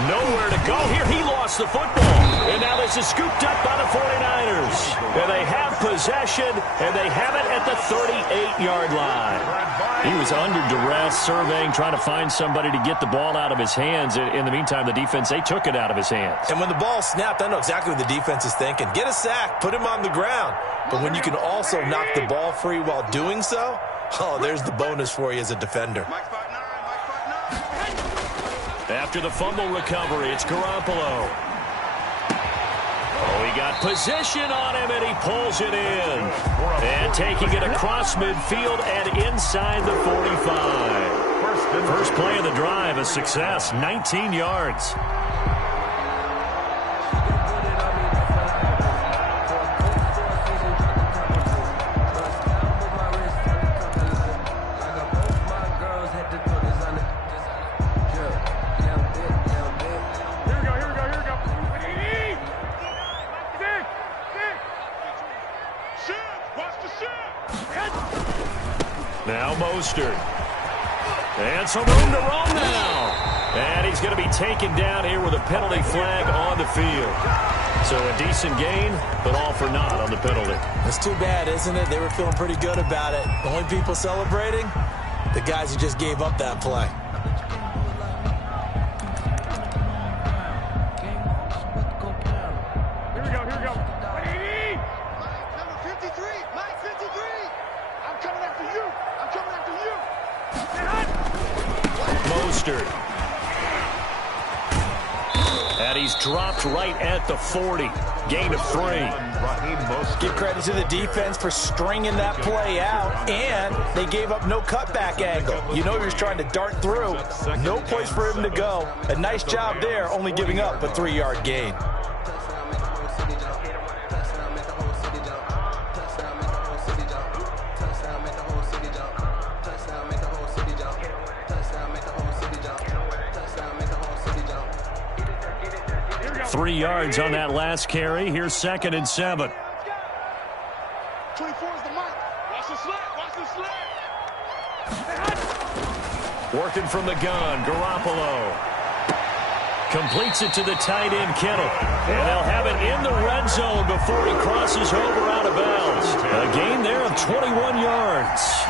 Nowhere to go here. He lost the football. And now this is scooped up by the 49ers. And they have possession, and they have it at the 38-yard line. He was under duress, surveying, trying to find somebody to get the ball out of his hands. In the meantime, the defense, they took it out of his hands. And when the ball snapped, I know exactly what the defense is thinking. Get a sack, put him on the ground. But when you can also knock the ball free while doing so, oh, there's the bonus for you as a defender. After the fumble recovery, it's Garoppolo. Oh, he got position on him, and he pulls it in. And taking it across midfield and inside the 45. First play of the drive, a success, 19 yards. Now Mostert. And some room to roam now. And he's going to be taken down here with a penalty flag on the field. So a decent gain, but all for naught on the penalty. That's too bad, isn't it? They were feeling pretty good about it. The only people celebrating, the guys who just gave up that play. Here we go. 80! Number 53! Mike 53! I'm coming after you! Mostert. And he's dropped right at the 40. Gain of 3. Give credit to the defense for stringing that play out, and they gave up no cutback angle. You know he was trying to dart through. No place for him to go. A nice job there, only giving up a 3-yard gain. Three yards on that last carry. Here's 2nd and 7. 24 is the mark. Watch the slap. Working from the gun, Garoppolo. Completes it to the tight end, Kittle. And they'll have it in the red zone before he crosses over out of bounds. A gain there of 21 yards.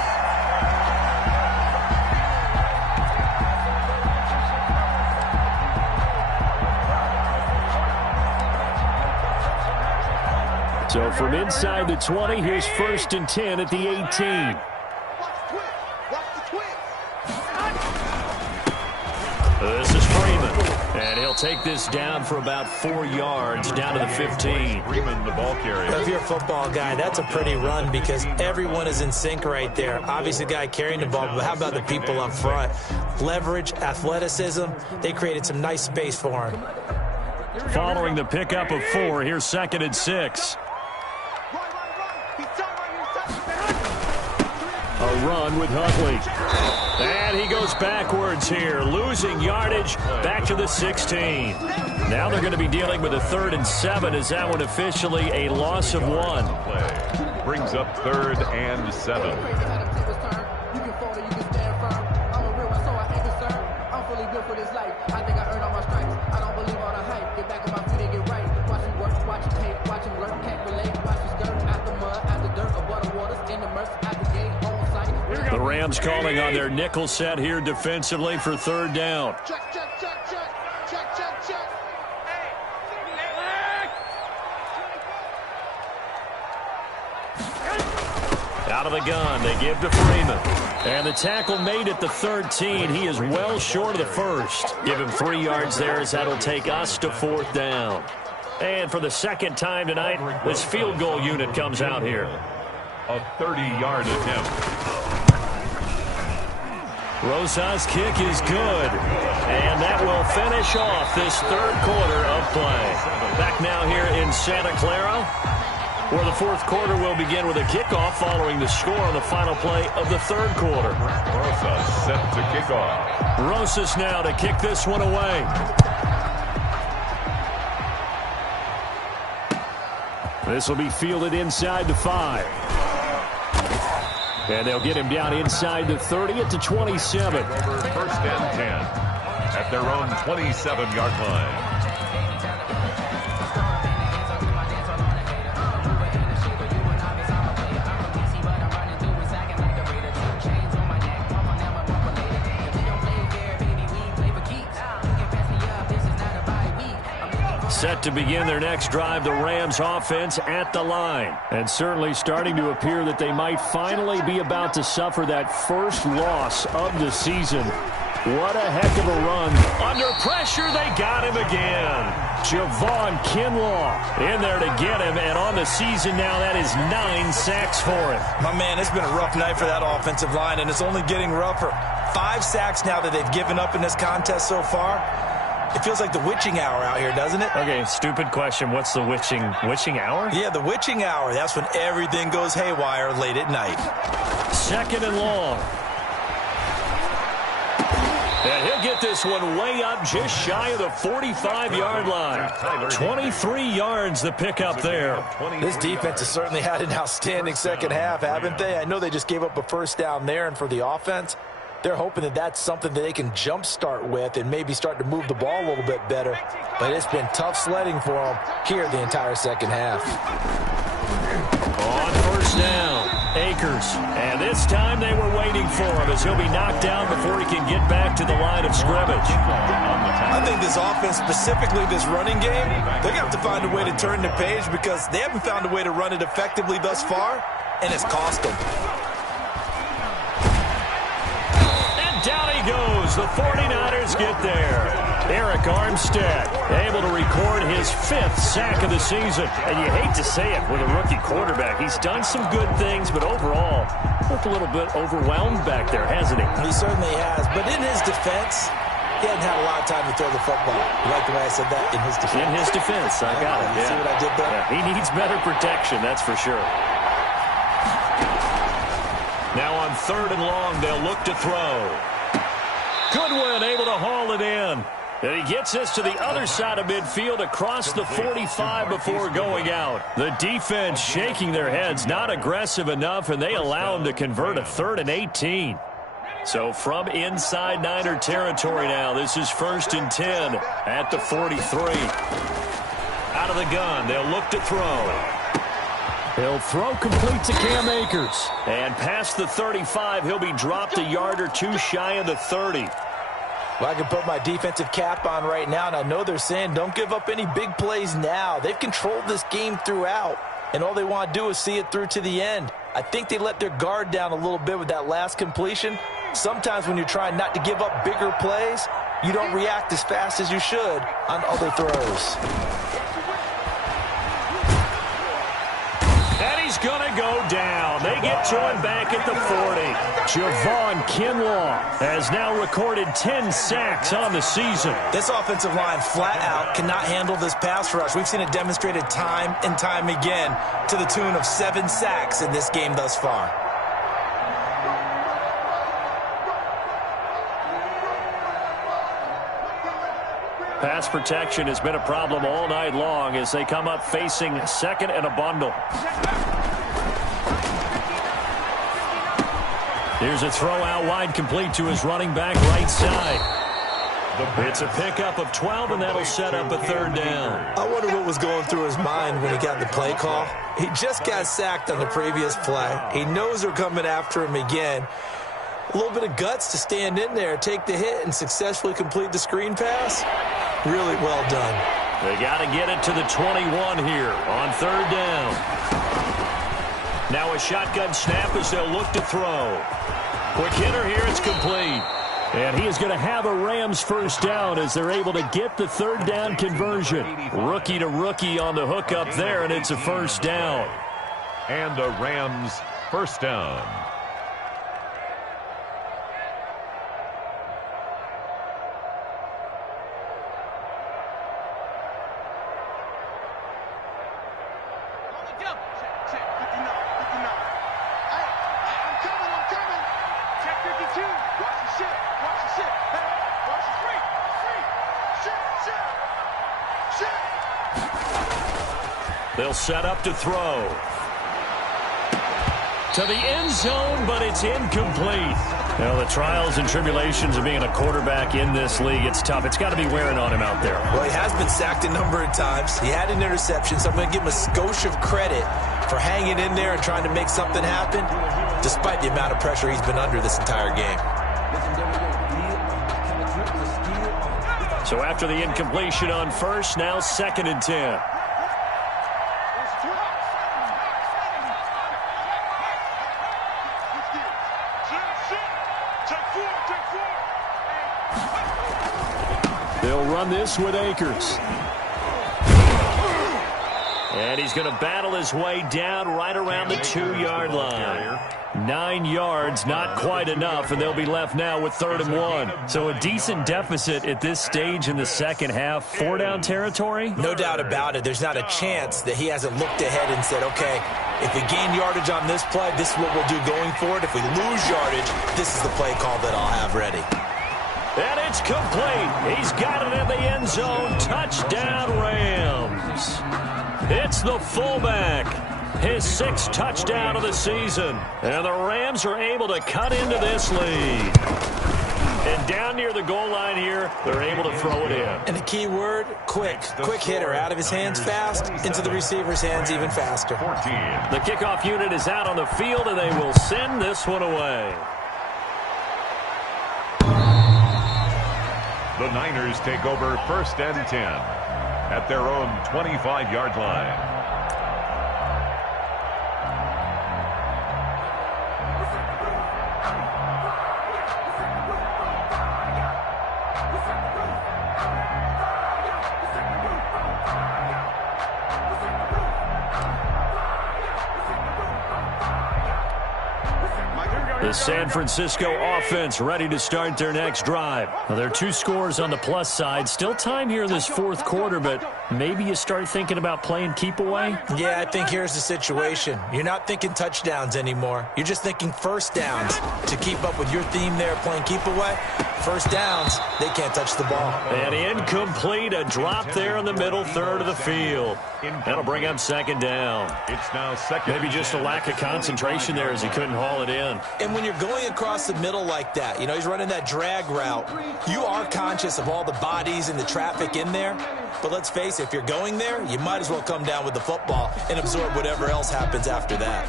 So from inside the 20, here's 1st and 10 at the 18. Watch the twist. This is Freeman. And he'll take this down for about 4 yards down to the 15. Freeman, the ball carrier. If you're a football guy, that's a pretty run because everyone is in sync right there. Obviously, the guy carrying the ball, but how about the people up front? Leverage, athleticism, they created some nice space for him. Following the pickup of 4, here's 2nd and 6. A run with Huntley. And he goes backwards here, losing yardage back to the 16. Now they're going to be dealing with a 3rd and 7. Is that one officially a loss of 1? Brings up 3rd and 7. The Rams calling on their nickel set here defensively for 3rd down. Check. Out of the gun, they give to Freeman. And the tackle made at the 13. He is well short of the 1st. Give him 3 yards there as that'll take us to 4th down. And for the 2nd time tonight, this field goal unit comes out here. A 30-yard attempt. Rosas' kick is good. And that will finish off this 3rd quarter of play. Back now here in Santa Clara, where the 4th quarter will begin with a kickoff following the score on the final play of the 3rd quarter. Rosas set to kick off. Rosas now to kick this one away. This will be fielded inside the 5. And they'll get him down inside the 30 at the 27. 1st and 10 at their own 27-yard line. Set to begin their next drive, the Rams offense at the line. And certainly starting to appear that they might finally be about to suffer that first loss of the season. What a heck of a run. Under pressure, they got him again. Javon Kinlaw in there to get him, and on the season now, that is 9 sacks for him. My man, it's been a rough night for that offensive line, and it's only getting rougher. 5 sacks now that they've given up in this contest so far. It feels like the witching hour out here, doesn't it? Okay, stupid question. What's the witching hour? Yeah, the witching hour. That's when everything goes haywire late at night. 2nd and long. And he'll get this one way up just shy of the 45-yard line. 23 yards the pickup there. This defense has certainly had an outstanding second half, haven't they? I know they just gave up a first down there, and for the offense, they're hoping that that's something that they can jumpstart with and maybe start to move the ball a little bit better. But it's been tough sledding for them here the entire second half. On first down, Akers. And this time they were waiting for him as he'll be knocked down before he can get back to the line of scrimmage. I think this offense, specifically this running game, they're going to have to find a way to turn the page because they haven't found a way to run it effectively thus far, and it's cost them. And down he goes. The 49ers get there. Arik Armstead able to record his 5th sack of the season. And you hate to say it with a rookie quarterback. He's done some good things, but overall, looked a little bit overwhelmed back there, hasn't he? He certainly has. But in his defense, he hasn't had a lot of time to throw the football. You like the way I said that? In his defense. In his defense. I got it. You see what I did there? Yeah, he needs better protection, that's for sure. Now on 3rd and long, they'll look to throw. Goodwin able to haul it in. And he gets this to the other side of midfield across the 45 before going out. The defense shaking their heads, not aggressive enough, and they allow him to convert a 3rd and 18. So from inside Niner territory now, this is 1st and 10 at the 43. Out of the gun, they'll look to throw. He'll throw complete to Cam Akers. And past the 35, he'll be dropped a yard or two shy of the 30. Well, I can put my defensive cap on right now, and I know they're saying don't give up any big plays now. They've controlled this game throughout, and all they want to do is see it through to the end. I think they let their guard down a little bit with that last completion. Sometimes when you're trying not to give up bigger plays, you don't react as fast as you should on other throws. And he's going to go down. They get to him back at the 40. Javon Kinlaw has now recorded 10 sacks on the season. This offensive line flat out cannot handle this pass rush. We've seen it demonstrated time and time again to the tune of 7 sacks in this game thus far. Pass protection has been a problem all night long as they come up facing 2nd and a bundle. Here's a throw out wide complete to his running back right side. It's a pickup of 12, and that'll set up a 3rd down. I wonder what was going through his mind when he got the play call. He just got sacked on the previous play. He knows they're coming after him again. A little bit of guts to stand in there, take the hit, and successfully complete the screen pass. Really well done. They got to get it to the 21 here on 3rd down. Now a shotgun snap as they'll look to throw. Quick hitter here, it's complete. And he is going to have a Rams 1st down as they're able to get the 3rd down conversion. Rookie to rookie on the hook up there, and it's a 1st down. And a Rams 1st down. They'll set up to throw. To the end zone, but it's incomplete. Well, the trials and tribulations of being a quarterback in this league, it's tough. It's got to be wearing on him out there. Well, he has been sacked a number of times. He had an interception, so I'm going to give him a skosh of credit for hanging in there and trying to make something happen, despite the amount of pressure he's been under this entire game. So after the incompletion on 1st, now 2nd and 10. They'll run this with Akers. And he's going to battle his way down right around the 2-yard line. 9 yards, not quite enough, and they'll be left now with 3rd and 1. So a decent deficit at this stage in the second half. 4-down territory? No doubt about it. There's not a chance that he hasn't looked ahead and said, okay, if we gain yardage on this play, this is what we'll do going forward. If we lose yardage, this is the play call that I'll have ready. And it's complete. He's got it in the end zone. Touchdown, Rams. It's the fullback. His 6th touchdown of the season. And the Rams are able to cut into this lead. And down near the goal line here, they're able to throw it in. And the key word, quick. Quick hitter. Out of his hands fast, into the receiver's hands even faster. The kickoff unit is out on the field, and they will send this one away. The Niners take over 1st and 10 at their own 25-yard line. The San Francisco offense ready to start their next drive. Well, there are 2 scores on the plus side. Still time here in this 4th quarter, but maybe you start thinking about playing keep away? Yeah, I think here's the situation. You're not thinking touchdowns anymore. You're just thinking 1st downs. To keep up with your theme there, playing keep away, 1st downs, they can't touch the ball. And incomplete, a drop there in the middle 3rd of the field. That'll bring up 2nd down. It's now 2nd. Maybe just a lack of concentration there as he couldn't haul it in. And when you're going across the middle like that, you know, he's running that drag route, you are conscious of all the bodies and the traffic in there. But let's face it, if you're going there, you might as well come down with the football and absorb whatever else happens after that.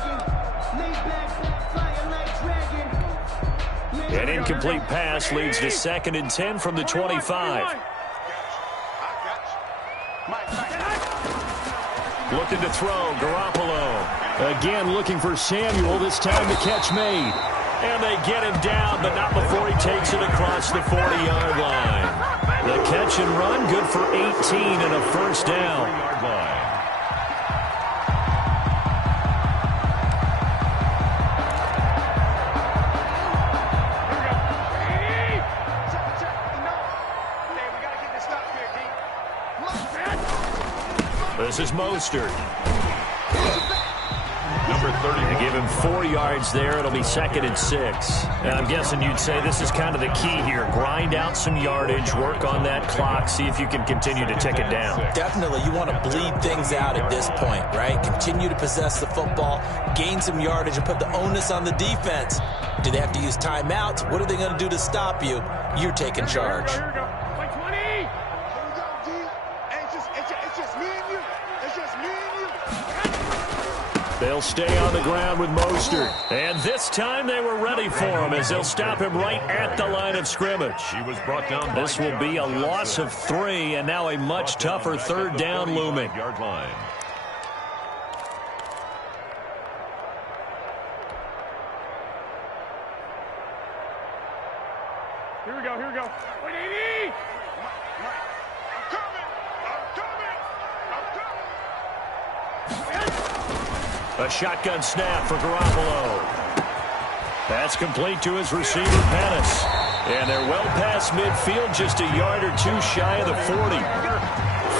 An incomplete pass leads to 2nd and 10 from the 25. Looking to throw, Garoppolo. Again looking for Samuel, this time the catch made. And they get him down, but not before he takes it across the 40-yard line. The catch and run, good for 18 and a 1st down. This is Mostert. Number 30. They give him 4 yards there. It'll be 2nd and 6. And I'm guessing you'd say this is kind of the key here. Grind out some yardage, work on that clock, see if you can continue to tick it down. Definitely. You want to bleed things out at this point, right? Continue to possess the football, gain some yardage, and put the onus on the defense. Do they have to use timeouts? What are they going to do to stop you? You're taking charge. They'll stay on the ground with Mostert. And this time they were ready for him as they'll stop him right at the line of scrimmage. He was brought down. This will be a loss of 3 and now a much tougher 3rd down looming. Yard line. Here we go, here we go. 180! A shotgun snap for Garoppolo. That's complete to his receiver, Pettis. And they're well past midfield, just a yard or 2 shy of the 40.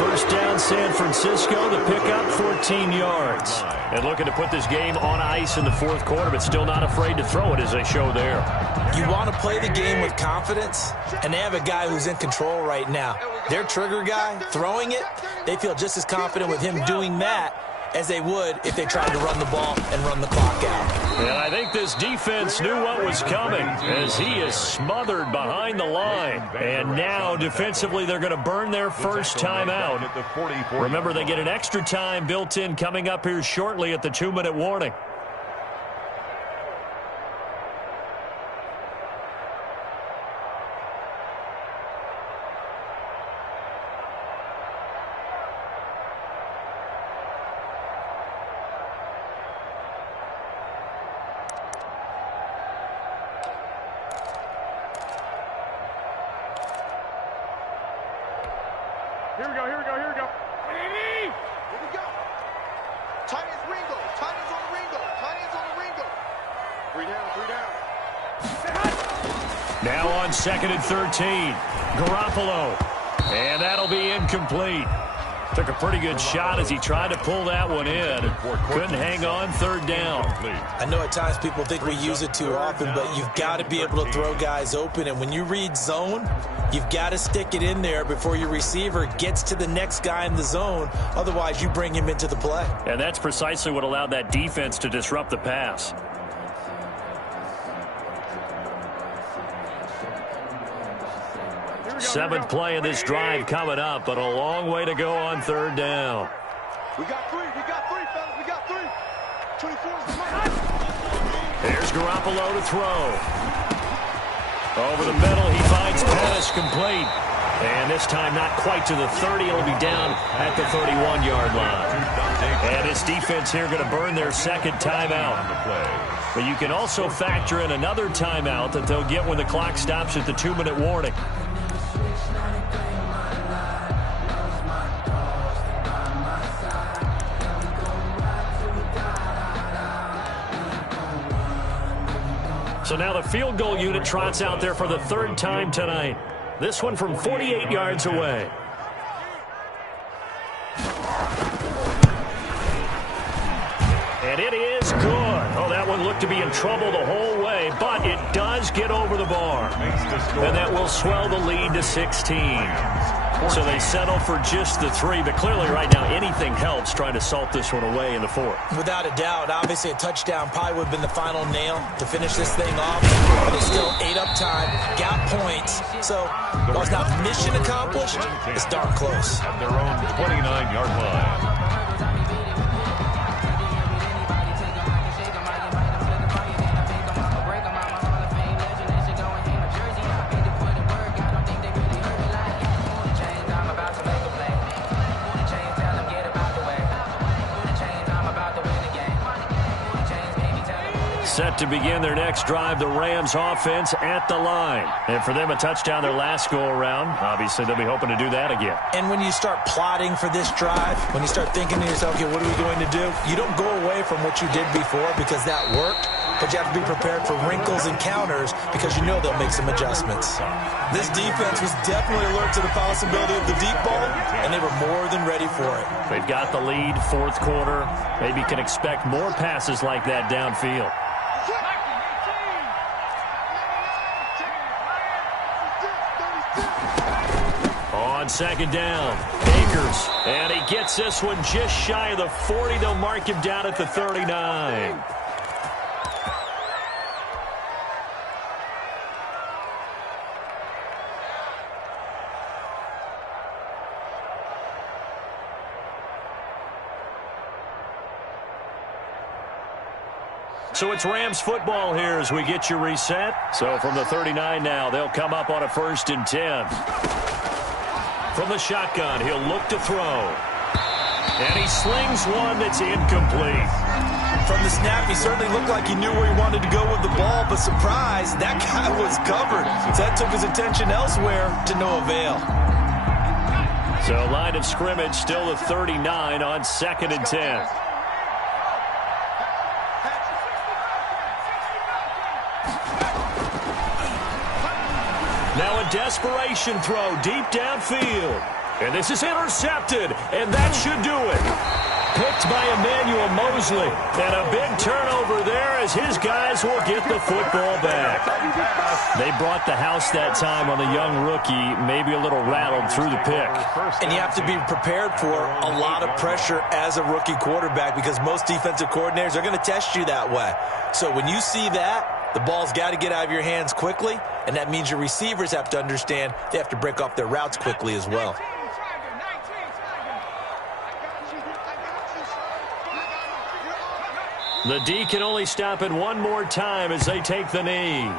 1st down, San Francisco. The pickup, 14 yards. And looking to put this game on ice in the 4th quarter, but still not afraid to throw it as they show there. You want to play the game with confidence, and they have a guy who's in control right now. Their trigger guy, throwing it, they feel just as confident with him doing that as they would if they tried to run the ball and run the clock out. And I think this defense knew what was coming as he is smothered behind the line. And now defensively they're going to burn their first time out. Remember, they get an extra time built in coming up here shortly at the 2-minute warning. Here we go, here we go, here we go. 180! Here we go. Tight ends Ringo. Tight ends on the Ringo. Tight ends on the Ringo. 3 down, 3 down. Now on 2nd and 13. Garoppolo. And that'll be incomplete. Took a pretty good shot as he tried to pull that one in. Couldn't hang on 3rd down. I know at times people think we use it too often, but you've got to be able to throw guys open. And when you read zone, you've got to stick it in there before your receiver gets to the next guy in the zone. Otherwise, you bring him into the play. And that's precisely what allowed that defense to disrupt the pass. Seventh play of this drive coming up, but a long way to go on 3rd down. We got 3, fellas, we got 3. 24's the money. There's Garoppolo to throw. Over the middle, he finds Pettis complete. And this time not quite to the 30. It'll be down at the 31-yard line. And this defense here going to burn their 2nd timeout. But you can also factor in another timeout that they'll get when the clock stops at the 2-minute warning. So now the field goal unit trots out there for the 3rd time tonight. This one from 48 yards away. And it is good. Oh, that one looked to be in trouble the whole way, but it does get over the bar. And that will swell the lead to 16. So they settle for just the 3, but clearly right now anything helps trying to salt this one away in the 4th. Without a doubt, obviously a touchdown probably would have been the final nail to finish this thing off. But they still ate up time, got points. So while it's not mission accomplished, it's darn close. At their own 29-yard line. Set to begin their next drive, the Rams offense at the line. And for them, a touchdown their last go-around. Obviously, they'll be hoping to do that again. And when you start plotting for this drive, when you start thinking to yourself, okay, what are we going to do? You don't go away from what you did before because that worked, but you have to be prepared for wrinkles and counters because you know they'll make some adjustments. This defense was definitely alert to the possibility of the deep ball, and they were more than ready for it. They've got the lead, 4th quarter. Maybe can expect more passes like that downfield. On 2nd down, Akers, and he gets this one just shy of the 40. They'll mark him down at the 39. So it's Rams football here as we get you reset. So from the 39 now, they'll come up on a 1st and 10. From the shotgun, he'll look to throw. And he slings one that's incomplete. From the snap, he certainly looked like he knew where he wanted to go with the ball, but surprise, that guy was covered. So that took his attention elsewhere to no avail. So line of scrimmage still the 39 on 2nd and 10. Now a desperation throw deep downfield. And this is intercepted, and that should do it. Picked by Emmanuel Mosley. And a big turnover there as his guys will get the football back. They brought the house that time on the young rookie, maybe a little rattled through the pick. And you have to be prepared for a lot of pressure as a rookie quarterback because most defensive coordinators are going to test you that way. So when you see that, the ball's got to get out of your hands quickly, and that means your receivers have to understand they have to break off their routes quickly as well. The D can only stop it one more time as they take the knee.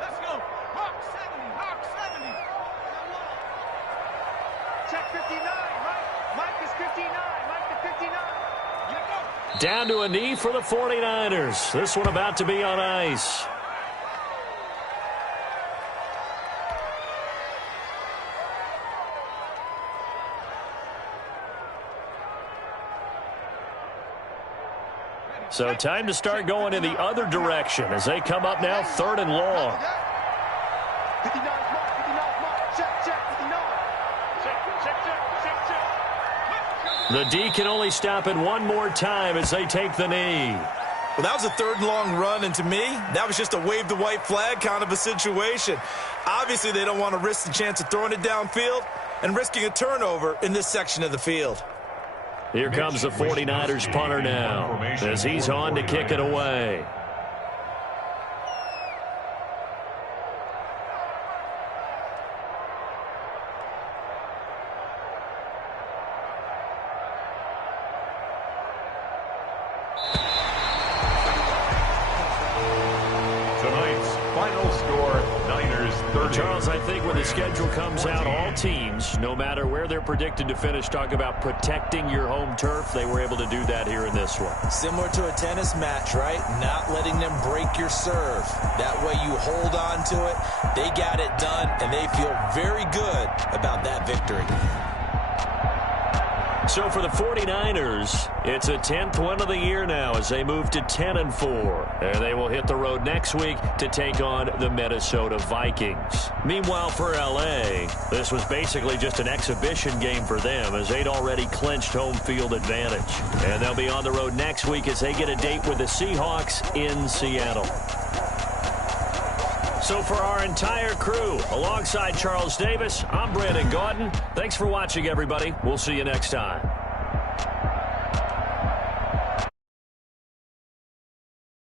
Let's go. Hawk 70. Hawk 70. Check 59, right? Down to a knee for the 49ers. This one about to be on ice. So time to start going in the other direction as they come up now 3rd and long. 59 mark, check, 59. Check. The D can only stop it one more time as they take the knee. Well, that was a 3rd and long run, and to me, that was just a wave the white flag kind of a situation. Obviously, they don't want to risk the chance of throwing it downfield and risking a turnover in this section of the field. Here comes the 49ers punter now as he's on to kick it away. Tonight's final score, Niners 30. Charles, I think when the schedule comes out, all teams, no matter where they're predicted to finish, talk about protecting your home turf. They were able to do that here in this one. Similar to a tennis match, right? Not letting them break your serve. That way you hold on to it. They got it done, and they feel very good about that victory. So for the 49ers, it's a 10th win of the year now as they move to 10-4. And they will hit the road next week to take on the Minnesota Vikings. Meanwhile, for L.A., this was basically just an exhibition game for them as they'd already clinched home field advantage. And they'll be on the road next week as they get a date with the Seahawks in Seattle. So for our entire crew, alongside Charles Davis, I'm Brandon Gaudin. Thanks for watching, everybody. We'll see you next time.